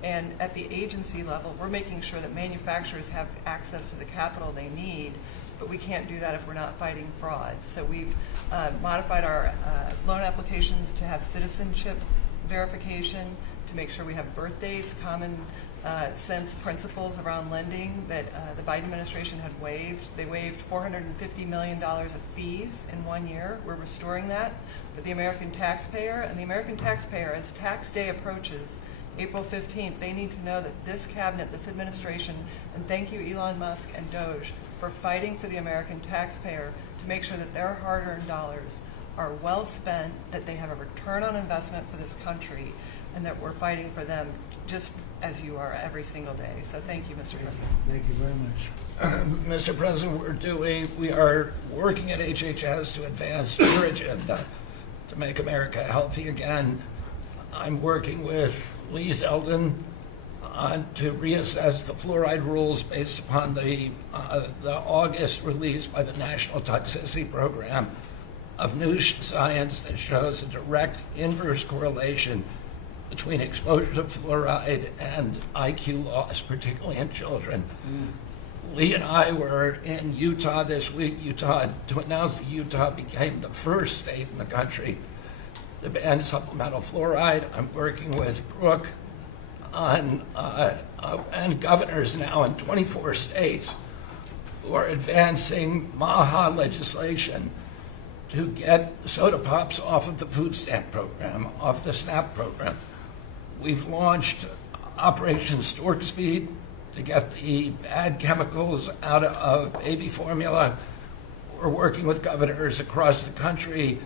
And at the agency level, we're making sure that manufacturers have access to the capital they need, but we can't do that if we're not fighting fraud. So we've modified our loan applications to have citizenship verification, to make sure we have birth dates, common sense principles around lending that the Biden administration had waived. They waived $450 million of fees in 1 year. We're restoring that for the American taxpayer. And the American taxpayer, as tax day approaches, April 15th, they need to know that this cabinet, this administration, and thank you Elon Musk and Doge for fighting for the American taxpayer to make sure that their hard-earned dollars are well spent, that they have a return on investment for this country, and that we're fighting for them just as you are every single day. So thank you, Mr. President. Thank you very much. Mr. President, we are working at HHS to advance your agenda to make America healthy again. I'm working with Lee Zeldin to reassess the fluoride rules based upon the August release by the National Toxicity Program of new science that shows a direct inverse correlation between exposure to fluoride and IQ loss, particularly in children. Lee and I were in Utah this week, to announce that Utah became the first state in the country to ban supplemental fluoride. I'm working with Brooke on and governors now in 24 states who are advancing MAHA legislation to get soda pops off of the food stamp program, off the SNAP program. We've launched Operation Stork Speed to get the bad chemicals out of baby formula. We're working with governors across the country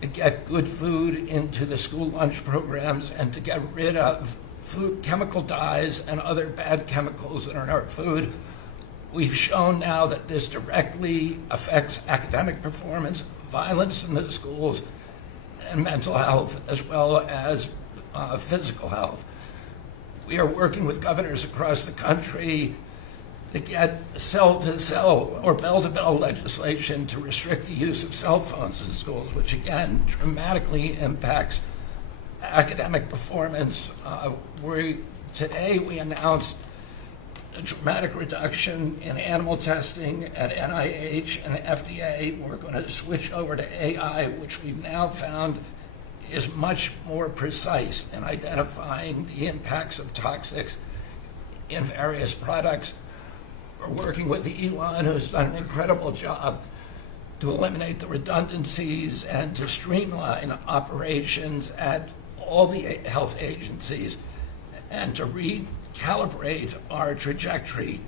to get good food into the school lunch programs and to get rid of food chemical dyes and other bad chemicals that are in our food. We've shown now that this directly affects academic performance, violence in the schools, and mental health, as well as physical health. We are working with governors across the country to get cell-to-cell or bell-to-bell legislation to restrict the use of cell phones in schools, which again dramatically impacts academic performance. Today we announced a dramatic reduction in animal testing at NIH and FDA. We're going to switch over to AI, which we've now found is much more precise in identifying the impacts of toxics in various products. We're working with Elon, who's done an incredible job to eliminate the redundancies and to streamline operations at all the health agencies and to recalibrate our trajectory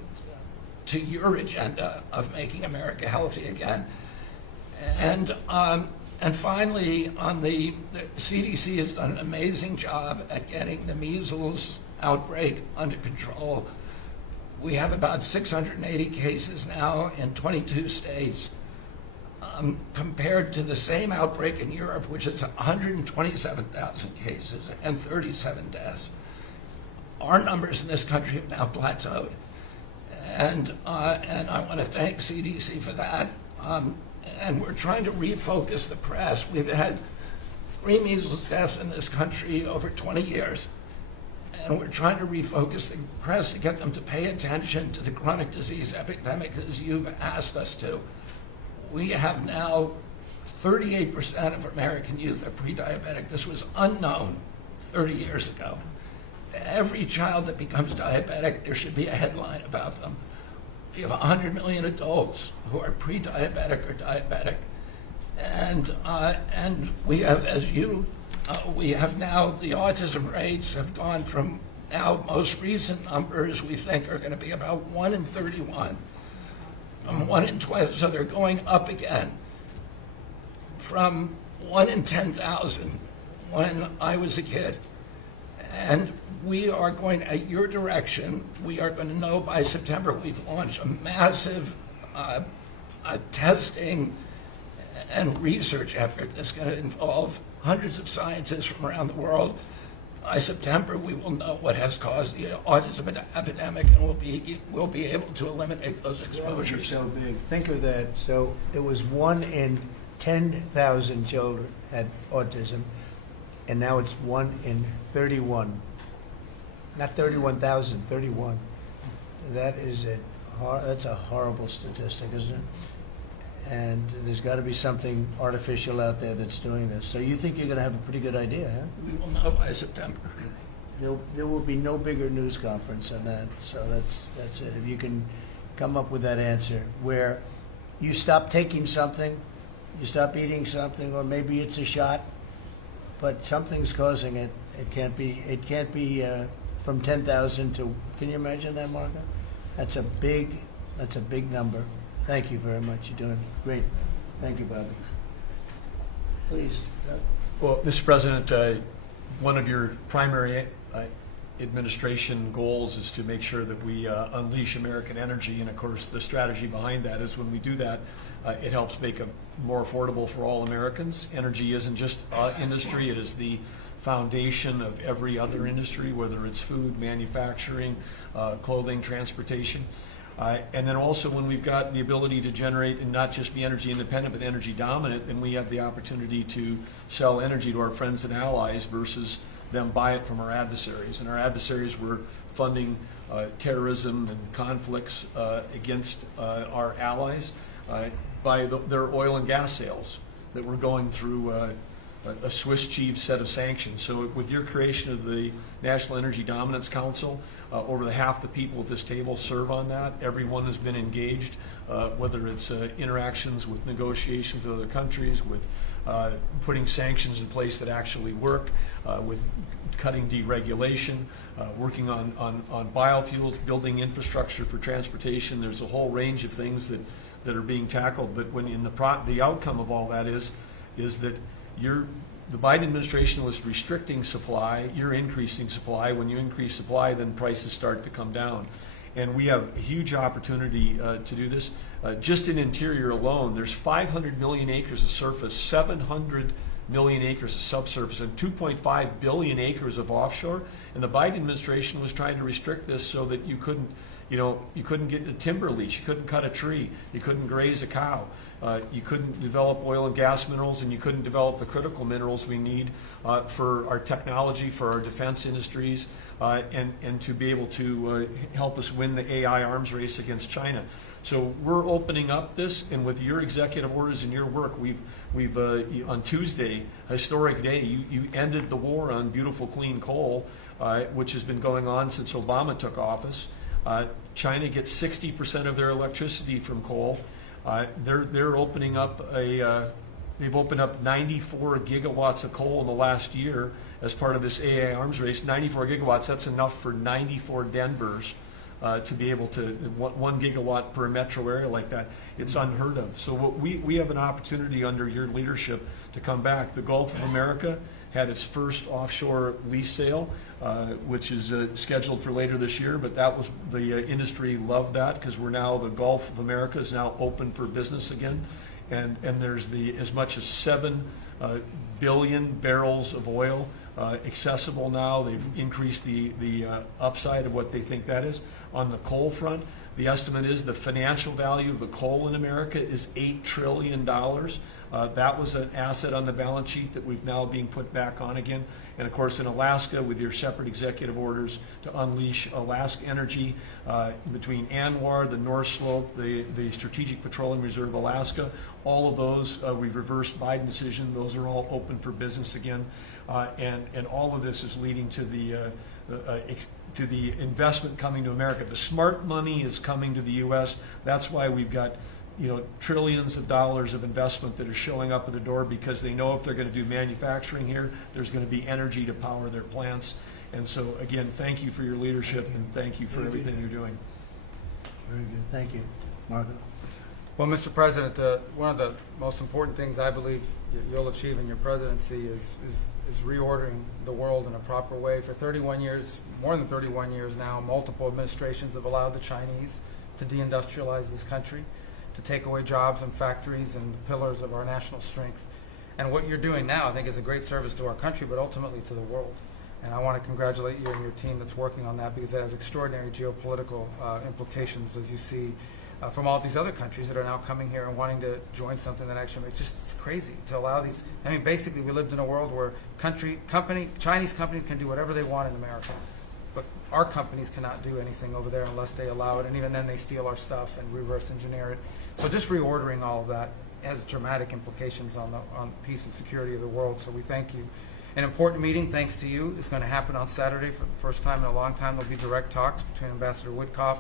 to your agenda of making America healthy again. And finally, the CDC has done an amazing job at getting the measles outbreak under control. We have about 680 cases now in 22 states. compared to the same outbreak in Europe, which is 127,000 cases and 37 deaths. Our numbers in this country have now plateaued. And I want to thank CDC for that. And we're trying to refocus the press. We've had 3 measles deaths in this country over 20 years. And we're trying to refocus the press to get them to pay attention to the chronic disease epidemic as you've asked us to. We have now 38% of American youth are pre-diabetic. This was unknown 30 years ago. Every child that becomes diabetic, there should be a headline about them. We have 100 million adults who are pre-diabetic or diabetic. And we have, we have now, the autism rates have gone from now most recent numbers we think are going to be about 1 in 31. 1 in 12, so they're going up again from 1 in 10,000 when I was a kid. And we are going, at your direction, we are going to know by September. We've launched a massive testing and research effort that's going to involve hundreds of scientists from around the world. By September, we will know what has caused the autism epidemic, and we'll be able to eliminate those exposures. So big. Think of that. So it was 1 in 10,000 children had autism, and now it's 1 in 31. Not 31,000, 31. That's a horrible statistic, isn't it? And there's got to be something artificial out there that's doing this. So you think you're going to have a pretty good idea, huh? We will know by September. There will be no bigger news conference than that. So that's it. If you can come up with that answer where you stop taking something, you stop eating something, or maybe it's a shot, but something's causing it. It can't be from 10,000 to. Can you imagine that, Margo? That's a big number. Thank you very much. You're doing great. Thank you, Bobby. Please. Well, Mr. President, one of your primary administration goals is to make sure that we unleash American energy, and of course the strategy behind that is when we do that, it helps make it more affordable for all Americans. Energy isn't just industry, it is the foundation of every other industry, whether it's food, manufacturing, clothing, transportation. And then also when we've got the ability to generate and not just be energy independent but energy dominant, then we have the opportunity to sell energy to our friends and allies versus them buy it from our adversaries. And our adversaries were funding terrorism and conflicts against our allies by their oil and gas sales that were going through a Swiss cheese set of sanctions. So with your creation of the National Energy Dominance Council, over half the people at this table serve on that. Everyone has been engaged, whether it's interactions with negotiations with other countries, with putting sanctions in place that actually work, with cutting deregulation, working on biofuels, building infrastructure for transportation. There's a whole range of things that are being tackled. But when in the outcome of all that is that the Biden administration was restricting supply, you're increasing supply. When you increase supply, then prices start to come down. And we have a huge opportunity to do this. Just in interior alone, there's 500 million acres of surface, 700 million acres of subsurface, and 2.5 billion acres of offshore. And the Biden administration was trying to restrict this so that you couldn't get a timber lease, you couldn't cut a tree, you couldn't graze a cow. You couldn't develop oil and gas minerals, and you couldn't develop the critical minerals we need for our technology, for our defense industries, and to be able to help us win the AI arms race against China. So we're opening up this, and with your executive orders and your work, we've on Tuesday, historic day, you ended the war on beautiful clean coal, which has been going on since Obama took office. China gets 60% of their electricity from coal. They're opening up they've opened up 94 gigawatts of coal in the last year as part of this AI arms race. 94 gigawatts, that's enough for 94 Denvers to be able to, 1 gigawatt per metro area like that. It's unheard of. So we have an opportunity under your leadership to come back. The Gulf of America had its first offshore lease sale, which is scheduled for later this year, but that was, the industry loved that because we're now, the Gulf of America is now open for business again. and there's as much as 7 billion barrels of oil accessible now. They've increased the upside of what they think that is. On the coal front, the estimate is the financial value of the coal in America is $8 trillion. That was an asset on the balance sheet that we've now being put back on again. And of course, in Alaska, with your separate executive orders to unleash Alaska energy between ANWR, the North Slope, the Strategic Petroleum Reserve Alaska, all of those, we've reversed Biden decision. Those are all open for business again. And all of this is leading to the investment coming to America. The smart money is coming to the U.S. That's why we've got trillions of dollars of investment that are showing up at the door, because they know if they're going to do manufacturing here, there's going to be energy to power their plants. And so, again, thank you for your leadership and thank you for everything you're doing. Very good. Thank you. Marco? Well, Mr. President, one of the most important things I believe you'll achieve in your presidency is reordering the world in a proper way. For 31 years, more than 31 years now, multiple administrations have allowed the Chinese to deindustrialize this country, to take away jobs and factories and the pillars of our national strength. And what you're doing now, I think, is a great service to our country, but ultimately to the world. And I want to congratulate you and your team that's working on that, because it has extraordinary geopolitical implications, as you see, from all these other countries that are now coming here and wanting to join something that actually makes it's crazy to allow these. I mean, basically, we lived in a world where Chinese companies can do whatever they want in America, but our companies cannot do anything over there unless they allow it, and even then they steal our stuff and reverse engineer it. So just reordering all of that has dramatic implications on peace and security of the world, so we thank you. An important meeting, thanks to you, is going to happen on Saturday for the first time in a long time. There'll be direct talks between Ambassador Witkoff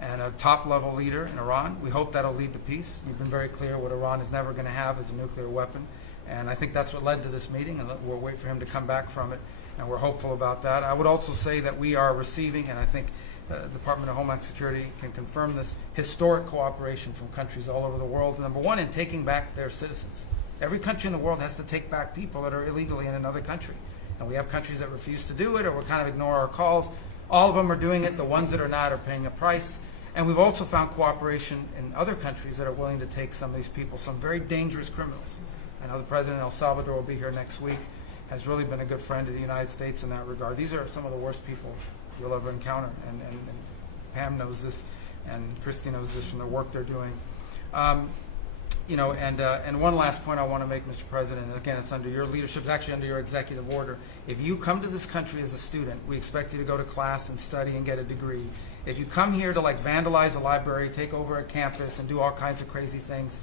and a top-level leader in Iran. We hope that'll lead to peace. We've been very clear what Iran is never going to have is a nuclear weapon, and I think that's what led to this meeting, and we'll wait for him to come back from it, and we're hopeful about that. I would also say that we are receiving, and I think the Department of Homeland Security can confirm this, historic cooperation from countries all over the world. Number one, in taking back their citizens. Every country in the world has to take back people that are illegally in another country, and we have countries that refuse to do it or will kind of ignore our calls. All of them are doing it. The ones that are not are paying a price. And we've also found cooperation in other countries that are willing to take some of these people, some very dangerous criminals. I know the President of El Salvador will be here next week, has really been a good friend to the United States in that regard. These are some of the worst people you'll ever encounter, and Pam knows this, and Christy knows this from the work they're doing. And one last point I want to make, Mr. President, and again, it's under your leadership, it's actually under your executive order. If you come to this country as a student, we expect you to go to class and study and get a degree. If you come here to vandalize a library, take over a campus, and do all kinds of crazy things,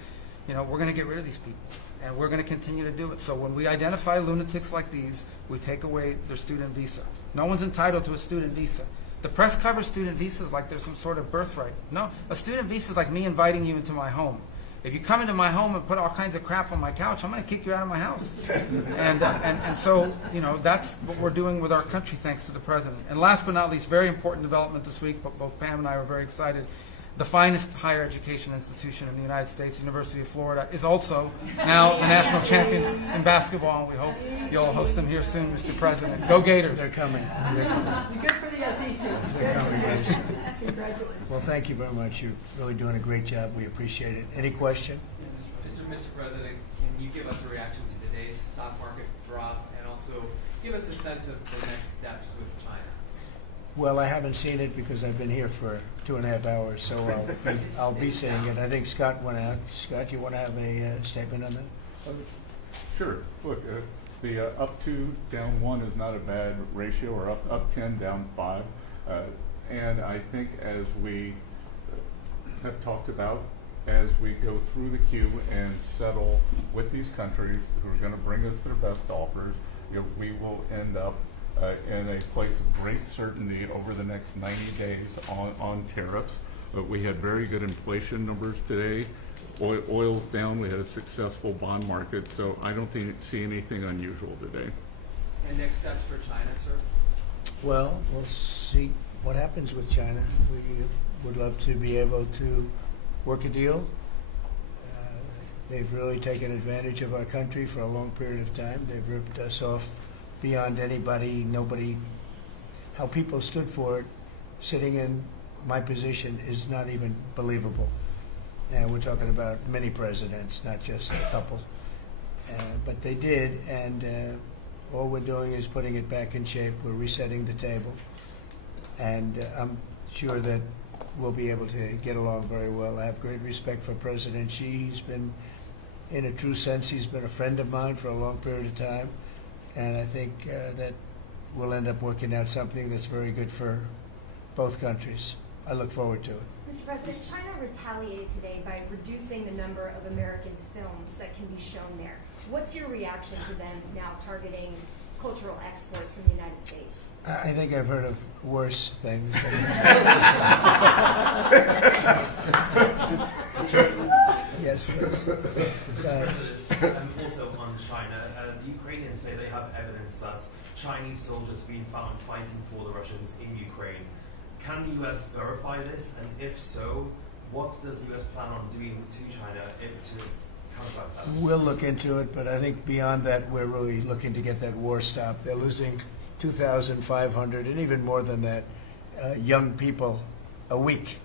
we're going to get rid of these people, and we're going to continue to do it. So when we identify lunatics like these, we take away their student visa. No one's entitled to a student visa. The press covers student visas like there's some sort of birthright. No, a student visa is like me inviting you into my home. If you come into my home and put all kinds of crap on my couch, I'm going to kick you out of my house. And so, that's what we're doing with our country, thanks to the President. And last but not least, very important development this week, but both Pam and I were very excited. The finest higher education institution in the United States, University of Florida, is also now the national champions in basketball, and we hope you'll host them here soon, Mr. President. Go Gators. They're coming. Good for the SEC. They're coming, guys. Congratulations. Well, thank you very much. You're really doing a great job. We appreciate it. Any question? Mr. President, can you give us a reaction to today's stock market drop, and also give us a sense of the next steps with China? Well, I haven't seen it because I've been here for 2.5 hours, so I'll be seeing it. I think Scott went out. Scott, you want to have a statement on that? Sure. Look, the up 2, down 1 is not a bad ratio, or up 10, down 5. And I think, as we have talked about, as we go through the queue and settle with these countries who are going to bring us their best offers, we will end up in a place of great certainty over the next 90 days on tariffs. We had very good inflation numbers today. Oil's down. We had a successful bond market, so I don't see anything unusual today. And next steps for China, sir? Well, we'll see what happens with China. We would love to be able to work a deal. They've really taken advantage of our country for a long period of time. They've ripped us off beyond anybody, nobody. How people stood for it, sitting in my position, is not even believable. And we're talking about many presidents, not just a couple. But they did, and all we're doing is putting it back in shape. We're resetting the table. And I'm sure that we'll be able to get along very well. I have great respect for President Xi. He's been, in a true sense, he's been a friend of mine for a long period of time. And I think that we'll end up working out something that's very good for both countries. I look forward to it. Mr. President, China retaliated today by reducing the number of American films that can be shown there. What's your reaction to them now targeting cultural exports from the United States? I think I've heard of worse things. Yes, please. Also on China, the Ukrainians say they have evidence that Chinese soldiers have been found fighting for the Russians in Ukraine. Can the U.S. verify this? And if so, what does the U.S. plan on doing to China to counteract that? We'll look into it, but I think beyond that, we're really looking to get that war stopped. They're losing 2,500 and even more than that young people a week.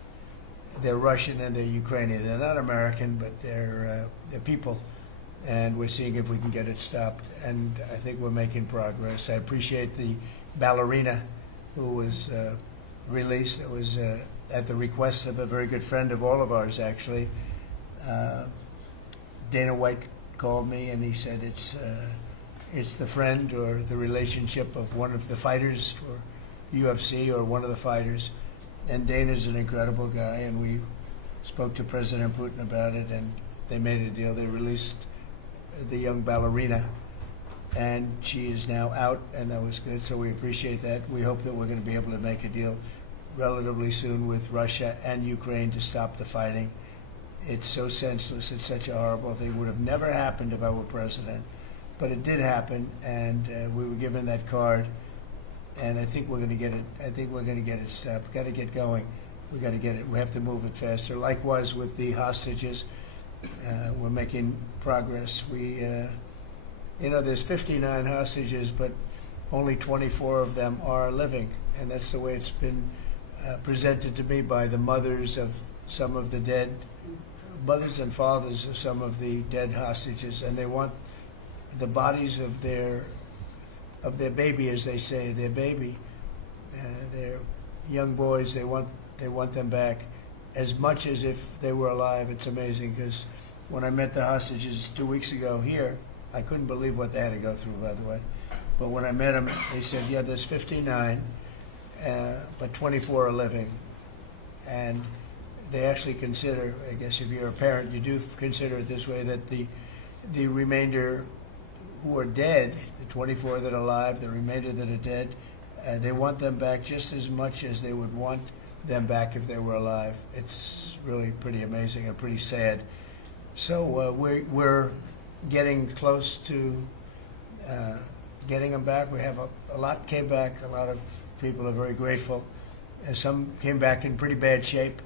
They're Russian and they're Ukrainian. They're not American, but they're people. And we're seeing if we can get it stopped. And I think we're making progress. I appreciate the ballerina who was released. It was at the request of a very good friend of all of ours, actually. Dana White called me and he said it's the friend or the relationship of one of the fighters for UFC or one of the fighters. And Dana's an incredible guy, and we spoke to President Putin about it, and they made a deal. They released the young ballerina, and she is now out, and that was good, so we appreciate that. We hope that we're going to be able to make a deal relatively soon with Russia and Ukraine to stop the fighting. It's so senseless. It's such a horrible thing. It would have never happened if I were president, but it did happen, and we were given that card. And I think we're going to get it. I think we're going to get it stopped. Got to get going. We got to get it. We have to move it faster. Likewise with the hostages, we're making progress. There's 59 hostages, but only 24 of them are living, and that's the way it's been presented to me by the mothers of some of the dead, mothers and fathers of some of the dead hostages, and they want the bodies of their baby, as they say, their baby, their young boys. They want them back as much as if they were alive. It's amazing because when I met the hostages 2 weeks ago here, I couldn't believe what they had to go through, by the way. But when I met them, they said, yeah, there's 59, but 24 are living. And they actually consider, I guess if you're a parent, you do consider it this way, that the remainder who are dead, the 24 that are alive, the remainder that are dead, they want them back just as much as they would want them back if they were alive. It's really pretty amazing and pretty sad. So we're getting close to getting them back. We have a lot came back. A lot of people are very grateful. Some came back in pretty bad shape.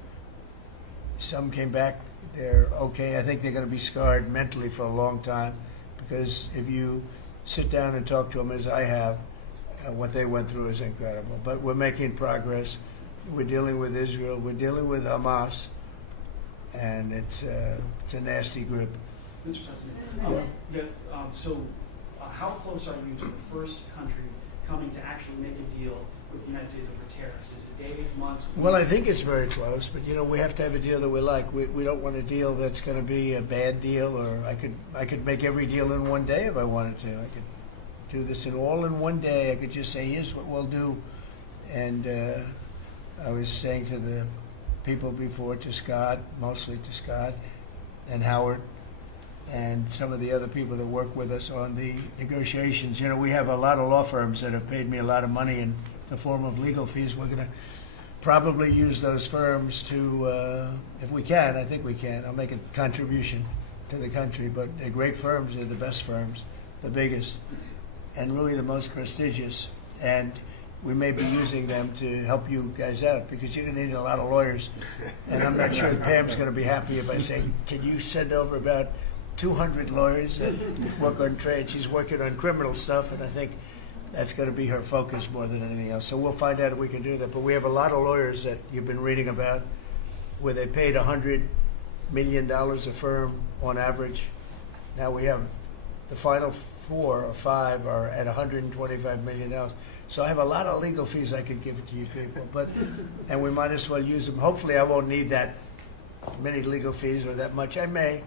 Some came back, they're okay. I think they're going to be scarred mentally for a long time. Because if you sit down and talk to them, as I have, what they went through is incredible. But we're making progress. We're dealing with Israel. We're dealing with Hamas, and it's a nasty group. Mr. President, how close are you to the first country coming to actually make a deal with the United States over tariffs? Is it days, months? Well, I think it's very close, but we have to have a deal that we like. We don't want a deal that's going to be a bad deal, or I could make every deal in one day if I wanted to. I could do this all in one day. I could just say, here's what we'll do. And I was saying to the people before, to Scott, mostly to Scott and Howard, and some of the other people that work with us on the negotiations. We have a lot of law firms that have paid me a lot of money in the form of legal fees. We're going to probably use those firms to, if we can, I think we can. I'll make a contribution to the country, but they're great firms. They're the best firms, the biggest, and really the most prestigious. And we may be using them to help you guys out because you're going to need a lot of lawyers. And I'm not sure Pam's going to be happy if I say, can you send over about 200 lawyers that work on trade? She's working on criminal stuff, and I think that's going to be her focus more than anything else. So we'll find out if we can do that. But we have a lot of lawyers that you've been reading about where they paid $100 million a firm on average. Now we have the final 4 or 5 are at $125 million. So I have a lot of legal fees I could give to you people, and we might as well use them. Hopefully I won't need that many legal fees or that much. I may.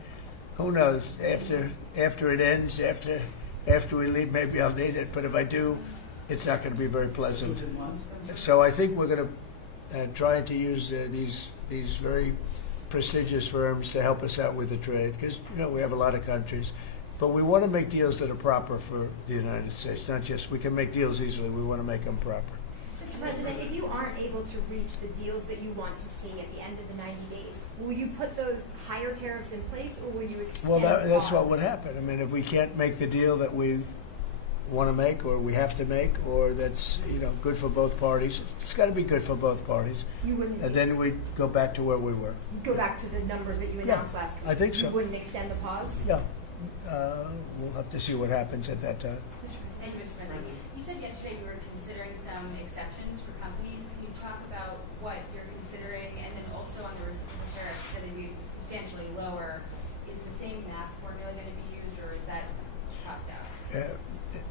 Who knows? After it ends, after we leave, maybe I'll need it. But if I do, it's not going to be very pleasant. So I think we're going to try to use these very prestigious firms to help us out with the trade, because we have a lot of countries. But we want to make deals that are proper for the United States, not just we can make deals easily. We want to make them proper. Mr. President, if you aren't able to reach the deals that you want to see at the end of the 90 days, will you put those higher tariffs in place, or will you extend Well, that's what pause? would happen. I mean, if we can't make the deal that we want to make, or we have to make, or that's good for both parties, it's got to be good for both parties. You wouldn't. And then we go back to where we were. Go back to the numbers that you announced last week. I think so. You wouldn't extend the pause. Yeah, we'll have to see what happens at that time. Thank you, Mr. President. You said yesterday you were considering some exceptions for companies. Can you talk about what you're considering, and then also on the reciprocal tariffs that would be substantially lower? Is the same math formula going to be used, or is that tossed out?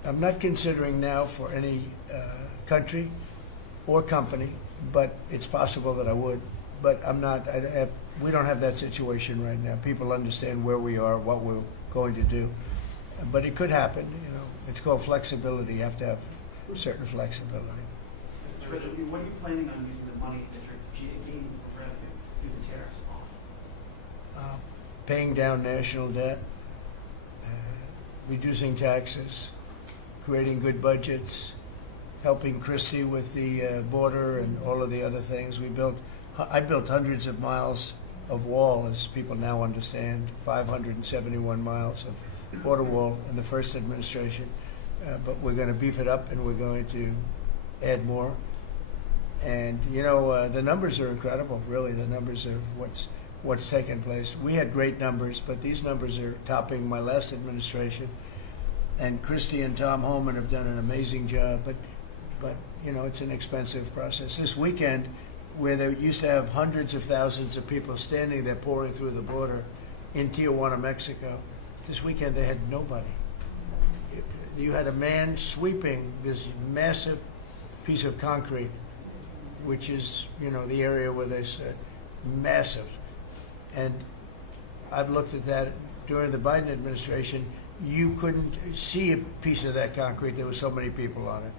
I'm not considering now for any country or company, but it's possible that I would. But I'm not. We don't have that situation right now. People understand where we are, what we're going to do. But it could happen. It's called flexibility. You have to have certain flexibility. Mr. President, what are you planning on using the money that you're gaining for revenue through the tariffs on? Paying down national debt, reducing taxes, creating good budgets, helping Christie with the border and all of the other things. I built hundreds of miles of wall, as people now understand, 571 miles of border wall in the first administration. But we're going to beef it up, and we're going to add more. And the numbers are incredible. Really, the numbers are what's taken place. We had great numbers, but these numbers are topping my last administration. And Christie and Tom Homan have done an amazing job. But it's an expensive process. This weekend, where they used to have hundreds of thousands of people standing there pouring through the border in Tijuana, Mexico, this weekend they had nobody. You had a man sweeping this massive piece of concrete, which is, the area where they said massive. And I've looked at that during the Biden administration. You couldn't see a piece of that concrete. There were so many people on it.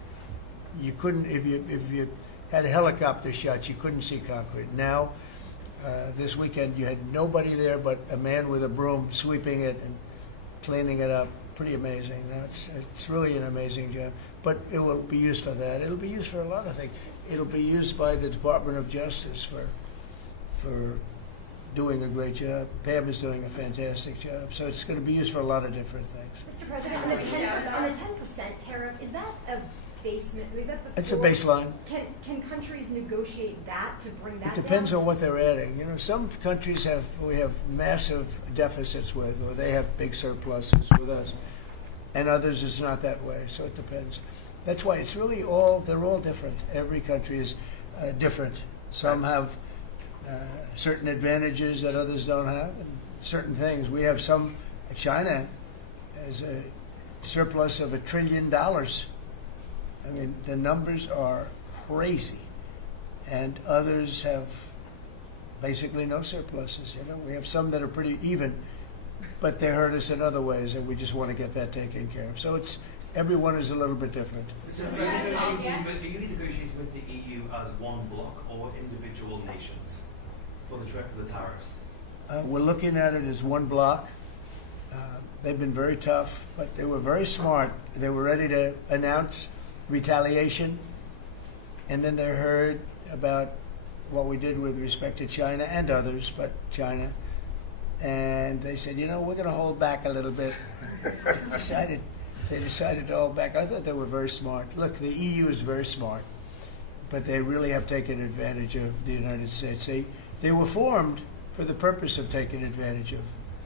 You couldn't, if you had helicopter shots, you couldn't see concrete. Now, this weekend, you had nobody there but a man with a broom sweeping it and cleaning it up. Pretty amazing. It's really an amazing job. But it will be used for that. It'll be used for a lot of things. It'll be used by the Department of Justice for doing a great job. Pam is doing a fantastic job. So it's going to be used for a lot of different things. Mr. President, on the 10% tariff, is that a basement? Is that the It's a floor? baseline. Can countries negotiate that to bring that It depends down? on what they're adding. Some countries we have massive deficits with, or they have big surpluses with us, and others it's not that way. So it depends. That's why it's really they're all different. Every country is different. Some have certain advantages that others don't have, and certain things. We have China has a surplus of $1 trillion. I mean, the numbers are crazy. And others have basically no surpluses. We have some that are pretty even, but they hurt us in other ways, and we just want to get that taken care of. So everyone is a little bit different. So are you negotiating with the EU as one bloc or individual nations for the tariffs? We're looking at it as one block. They've been very tough, but they were very smart. They were ready to announce retaliation, and then they heard about what we did with respect to China and others, but China, and they said, we're going to hold back a little bit. They decided to hold back. I thought they were very smart. Look, the EU is very smart, but they really have taken advantage of the United States. They were formed for the purpose of taking advantage of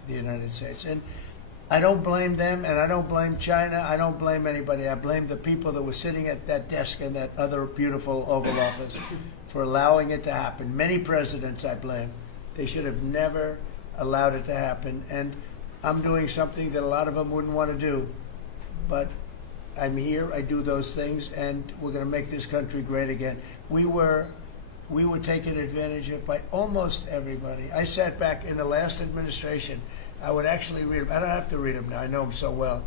the United States. And I don't blame them, and I don't blame China. I don't blame anybody. I blame the people that were sitting at that desk in that other beautiful Oval Office for allowing it to happen. Many presidents I blame. They should have never allowed it to happen. And I'm doing something that a lot of them wouldn't want to do, but I'm here, I do those things, and we're going to make this country great again. We were taken advantage of by almost everybody. I sat back in the last administration. I would actually read them. I don't have to read them now. I know them so well.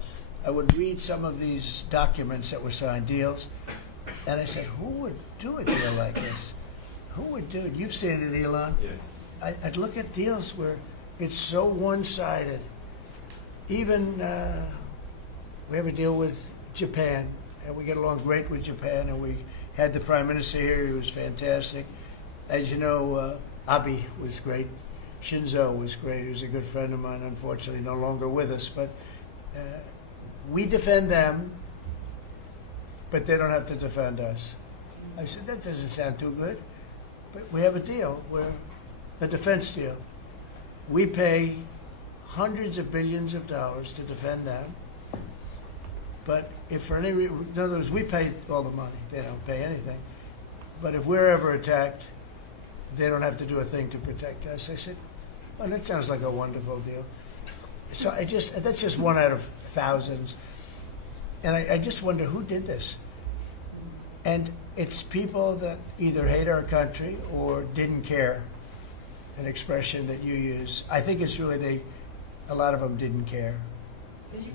I would read some of these documents that were signed, deals, and I said, who would do a deal like this? Who would do it? You've seen it, Elon. Yeah. I'd look at deals where it's so one-sided. Even we have a deal with Japan, and we get along great with Japan, and we had the Prime Minister here. He was fantastic. As you know, Abe was great. Shinzo was great. He was a good friend of mine, unfortunately no longer with us. But we defend them, but they don't have to defend us. I said, that doesn't sound too good. But we have a deal where, a defense deal. We pay hundreds of billions of dollars to defend them. But if for any reason, in other words, we pay all the money. They don't pay anything. But if we're ever attacked, they don't have to do a thing to protect us. I said, oh, that sounds like a wonderful deal. So that's just one out of thousands. And I just wonder who did this. And it's people that either hate our country or didn't care, an expression that you use. I think it's really a lot of them didn't care.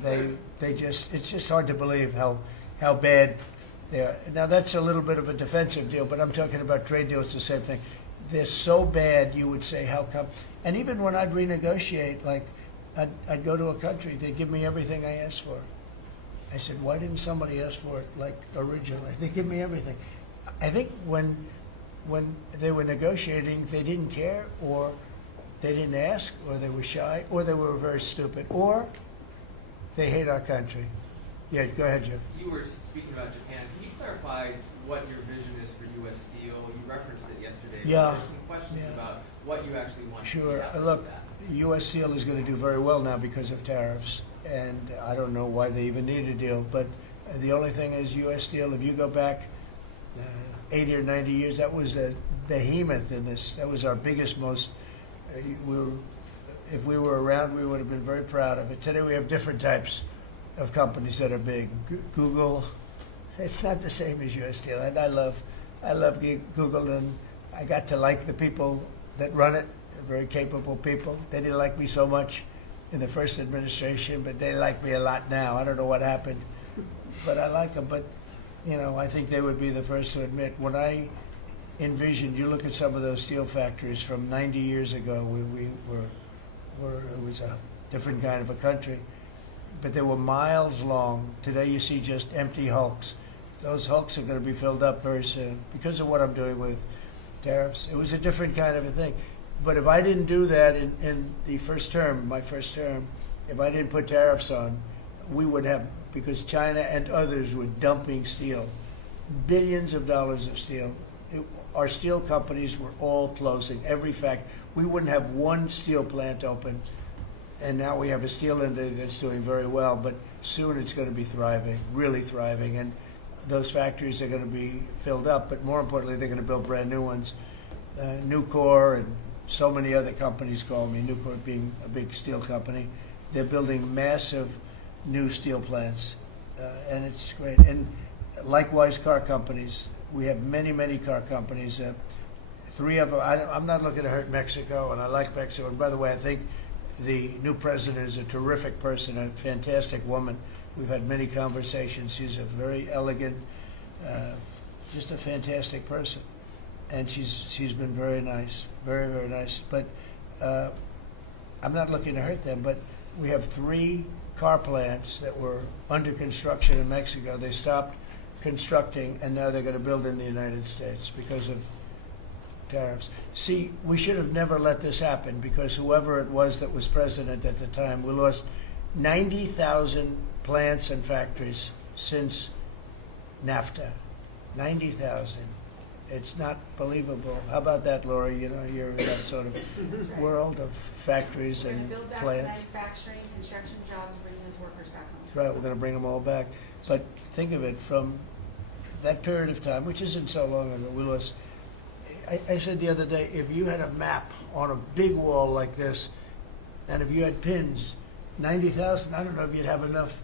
It's just hard to believe how bad they are. Now that's a little bit of a defensive deal, but I'm talking about trade deals, the same thing. They're so bad, you would say, how come? And even when I'd renegotiate, like I'd go to a country, they'd give me everything I asked for. I said, why didn't somebody ask for it like originally? They give me everything. I think when they were negotiating, they didn't care, or they didn't ask, or they were shy, or they were very stupid, or they hate our country. Yeah, go ahead, Jeff. You were speaking about Japan. Can you clarify what your vision is for U.S. Steel? You referenced it yesterday. Yeah. There are some questions about what you actually want to see Sure. happen Look, with that. U.S. Steel is going to do very well now because of tariffs, and I don't know why they even need a deal. But the only thing is, U.S. Steel, if you go back 80 or 90 years, that was a behemoth in this. That was our biggest, most. If we were around, we would have been very proud of it. Today we have different types of companies that are big. Google, it's not the same as U.S. Steel. And I love Google, and I got to like the people that run it. They're very capable people. They didn't like me so much in the first administration, but they like me a lot now. I don't know what happened, but I like them. But, you know, I think they would be the first to admit, when I envisioned, you look at some of those steel factories from 90 years ago, it was a different kind of a country, but they were miles long. Today you see just empty hulks. Those hulks are going to be filled up very soon because of what I'm doing with tariffs. It was a different kind of a thing. But if I didn't do that in the first term, my first term, if I didn't put tariffs on, we would have, because China and others were dumping steel, billions of dollars of steel. Our steel companies were all closing, every factory. We wouldn't have one steel plant open, and now we have a steel industry that's doing very well, but soon it's going to be thriving, really thriving, and those factories are going to be filled up, but more importantly, they're going to build brand new ones. Nucor and so many other companies call me, Nucor being a big steel company. They're building massive new steel plants, and it's great. And likewise, car companies. We have many, many car companies. 3 of them, I'm not looking to hurt Mexico, and I like Mexico. And by the way, I think the new president is a terrific person, a fantastic woman. We've had many conversations. She's a very elegant, just a fantastic person. And she's been very nice, very, very nice. But I'm not looking to hurt them, but we have 3 car plants that were under construction in Mexico. They stopped constructing, and now they're going to build in the United States because of tariffs. See, we should have never let this happen, because whoever it was that was president at the time, we lost 90,000 plants and factories since NAFTA. 90,000. It's not believable. How about that, Laura? You know, you're in that sort of world of factories and Build back plants. manufacturing, construction jobs, bring those workers back home. That's right. We're going to bring them all back. But think of it, from that period of time, which isn't so long ago, we lost. I said the other day, if you had a map on a big wall like this, And if you had pins, 90,000, I don't know if you'd have enough.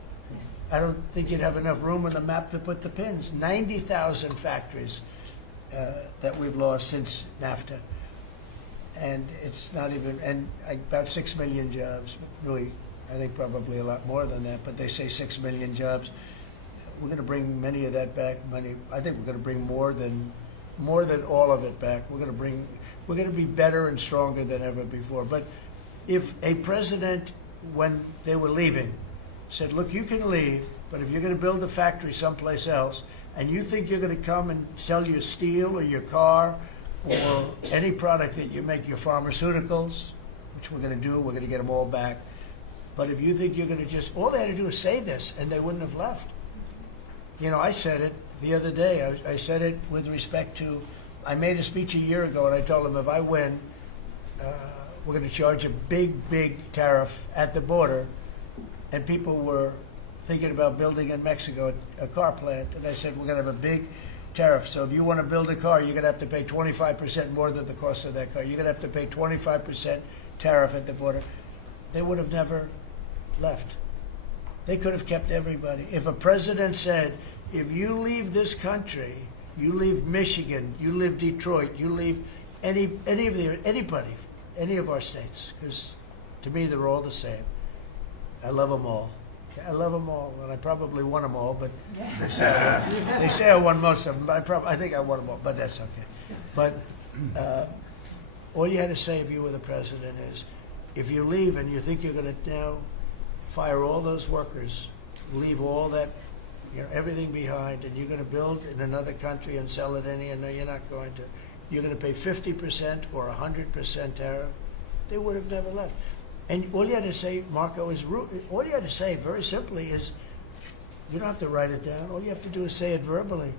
I don't think you'd have enough room on the map to put the pins. 90,000 factories that we've lost since NAFTA. And it's not even, and about 6 million jobs. Really, I think probably a lot more than that, but they say 6 million jobs. We're going to bring many of that back. I think we're going to bring more than all of it back. We're going to be better and stronger than ever before. But if a president, when they were leaving, said, look, you can leave, but if you're going to build a factory someplace else, and you think you're going to come and sell your steel or your car or any product that you make, your pharmaceuticals, which we're going to do, we're going to get them all back. But if you think you're going to just, all they had to do is say this, and they wouldn't have left. You know, I said it the other day. I said it with respect to, I made a speech a year ago, and I told them if I win, we're going to charge a big, big tariff at the border. And people were thinking about building in Mexico a car plant. And I said, we're going to have a big tariff. So if you want to build a car, you're going to have to pay 25% more than the cost of that car. You're going to have to pay 25% tariff at the border. They would have never left. They could have kept everybody. If a president said, if you leave this country, you leave Michigan, you leave Detroit, you leave anybody, any of our states, because to me they're all the same. I love them all. I love them all, and I probably won them all, but they say I won most of them, but I think I won them all, but that's okay. But all you had to say if you were the president is, if you leave and you think you're going to now fire all those workers, leave all that, everything behind, and you're going to build in another country and sell it any, and no, you're not going to. You're going to pay 50% or 100% tariff. They would have never left. And all you had to say, Marco, all you had to say very simply is, you don't have to write it down. All you have to do is say it verbally.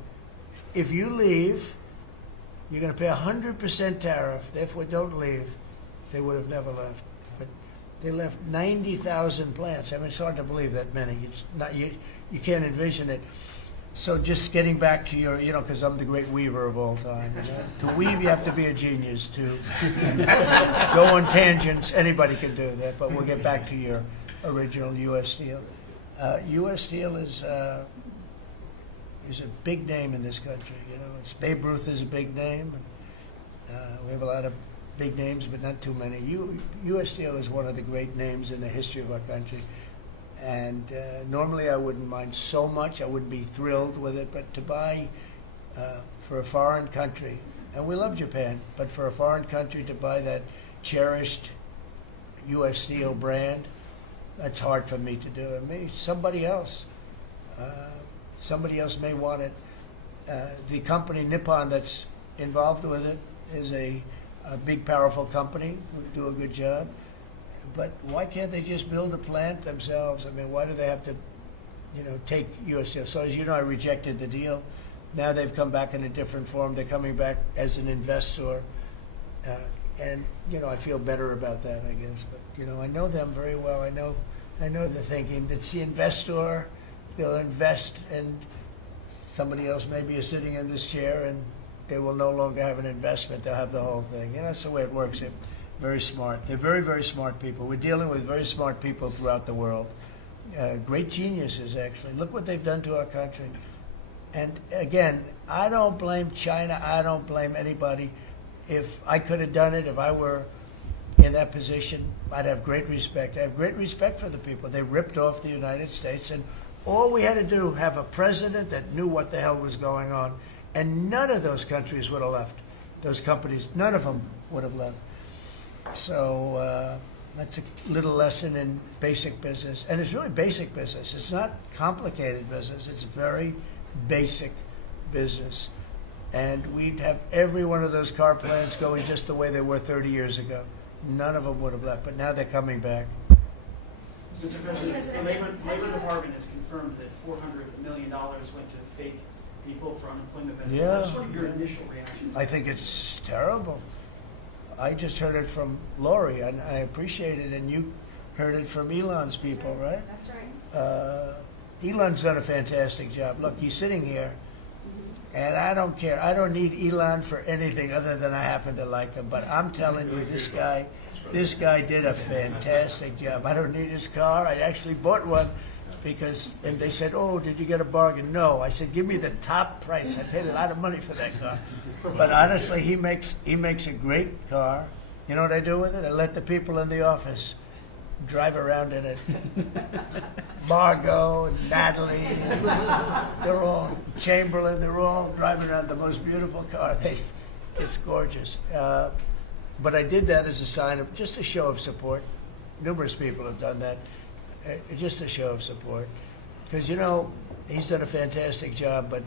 If you leave, you're going to pay 100% tariff. Therefore, don't leave. They would have never left. But they left 90,000 plants. I mean, it's hard to believe that many. It's not, you can't envision it. So just getting back to your, because I'm the great weaver of all time. To weave, you have to be a genius. To go on tangents, anybody can do that. But we'll get back to your original U.S. Steel. U.S. Steel is a big name in this country. It's Babe Ruth is a big name. We have a lot of big names, but not too many. U.S. Steel is one of the great names in the history of our country. And normally I wouldn't mind so much. I wouldn't be thrilled with it. But to buy for a foreign country, and we love Japan, but for a foreign country to buy that cherished U.S. Steel brand, that's hard for me to do. And maybe somebody else may want it. The company Nippon that's involved with it is a big, powerful company who do a good job. But why can't they just build a plant themselves? I mean, why do they have to, take U.S. Steel? So as you know, I rejected the deal. Now they've come back in a different form. They're coming back as an investor. And, I feel better about that, I guess. But, I know them very well. I know the thinking. It's the investor. They'll invest, and somebody else maybe is sitting in this chair, and they will no longer have an investment. They'll have the whole thing. That's the way it works. Very smart. They're very, very smart people. We're dealing with very smart people throughout the world. Great geniuses, actually. Look what they've done to our country. And again, I don't blame China. I don't blame anybody. If I could have done it, if I were in that position, I'd have great respect. I have great respect for the people. They ripped off the United States, and all we had to do, have a president that knew what the hell was going on, and none of those countries would have left. Those companies, none of them would have left. So that's a little lesson in basic business. And it's really basic business. It's not complicated business. It's very basic business. And we'd have every one of those car plants going just the way they were 30 years ago. None of them would have left. But now they're coming back. Mr. President, the Labor Department has confirmed that $400 million went to fake people for unemployment benefits. Yeah. That's sort of your initial reaction. I think it's terrible. I just heard it from Lori, and I appreciate it, and you heard it from Elon's people, right? That's right. Elon's done a fantastic job. Look, he's sitting here, and I don't care. I don't need Elon for anything other than I happen to like him. But I'm telling you, this guy This guy did a fantastic job. I don't need his car. I actually bought one because, and they said, oh, did you get a bargain? No. I said, give me the top price. I paid a lot of money for that car. But honestly, he makes a great car. You know what I do with it? I let the people in the office drive around in it. Margot and Natalie, they're all, Chamberlain, they're all driving around the most beautiful car. It's gorgeous. But I did that as a sign of, just a show of support. Numerous people have done that. Just a show of support. Because, you know, he's done a fantastic job, but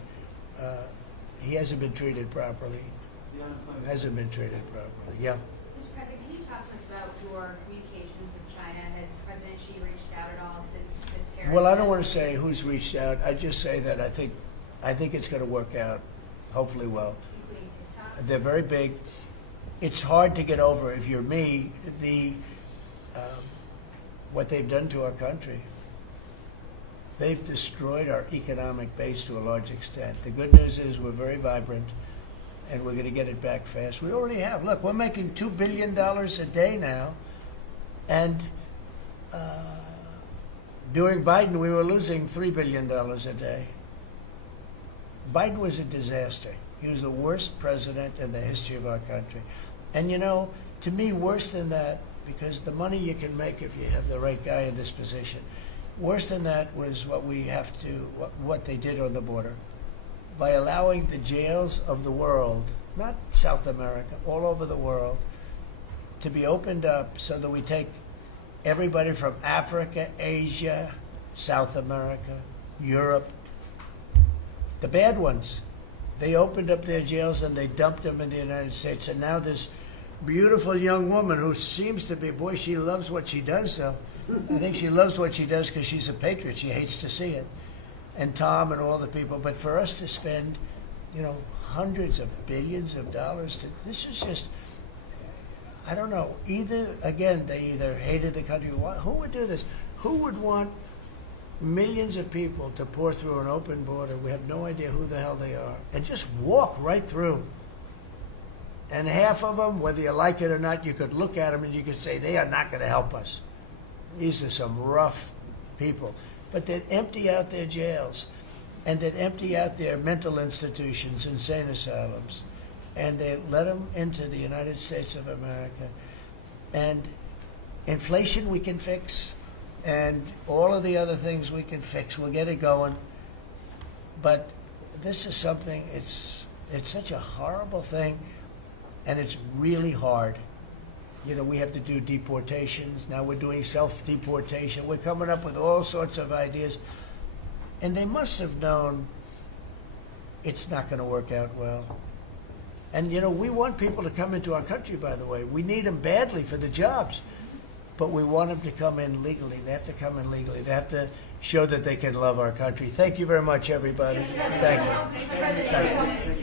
he hasn't been treated properly. Hasn't been treated properly. Yeah. Mr. President, can you talk to us about your communications with China? Has President Xi reached out at all since the terror? Well, I don't want to say who's reached out. I just say that I think it's going to work out, hopefully well. Including TikTok? They're very big. It's hard to get over, if you're me, what they've done to our country. They've destroyed our economic base to a large extent. The good news is we're very vibrant, and we're going to get it back fast. We already have. Look, we're making $2 billion a day now, and during Biden, we were losing $3 billion a day. Biden was a disaster. He was the worst president in the history of our country. And you know, to me, worse than that, because the money you can make if you have the right guy in this position, worse than that was what they did on the border. By allowing the jails of the world, not South America, all over the world, to be opened up so that we take everybody from Africa, Asia, South America, Europe, the bad ones. They opened up their jails and they dumped them in the United States. And now this beautiful young woman who seems to be, boy, she loves what she does, though. I think she loves what she does because she's a patriot. She hates to see it. And Tom and all the people. But for us to spend, you know, hundreds of billions of dollars, this is just, I don't know. They either hated the country. Who would do this? Who would want millions of people to pour through an open border? We have no idea who the hell they are. And just walk right through. And half of them, whether you like it or not, you could look at them and you could say, they are not going to help us. These are some rough people. But they'd empty out their jails, and they'd empty out their mental institutions, insane asylums, and they let them into the United States of America. And inflation we can fix, and all of the other things we can fix. We'll get it going. But this is something, it's such a horrible thing, and it's really hard. You know, we have to do deportations. Now we're doing self-deportation. We're coming up with all sorts of ideas. And they must have known it's not going to work out well. And, you know, we want people to come into our country, by the way. We need them badly for the jobs. But we want them to come in legally. They have to come in legally. They have to show that they can love our country. Thank you very much, everybody. Thank you. Thank you.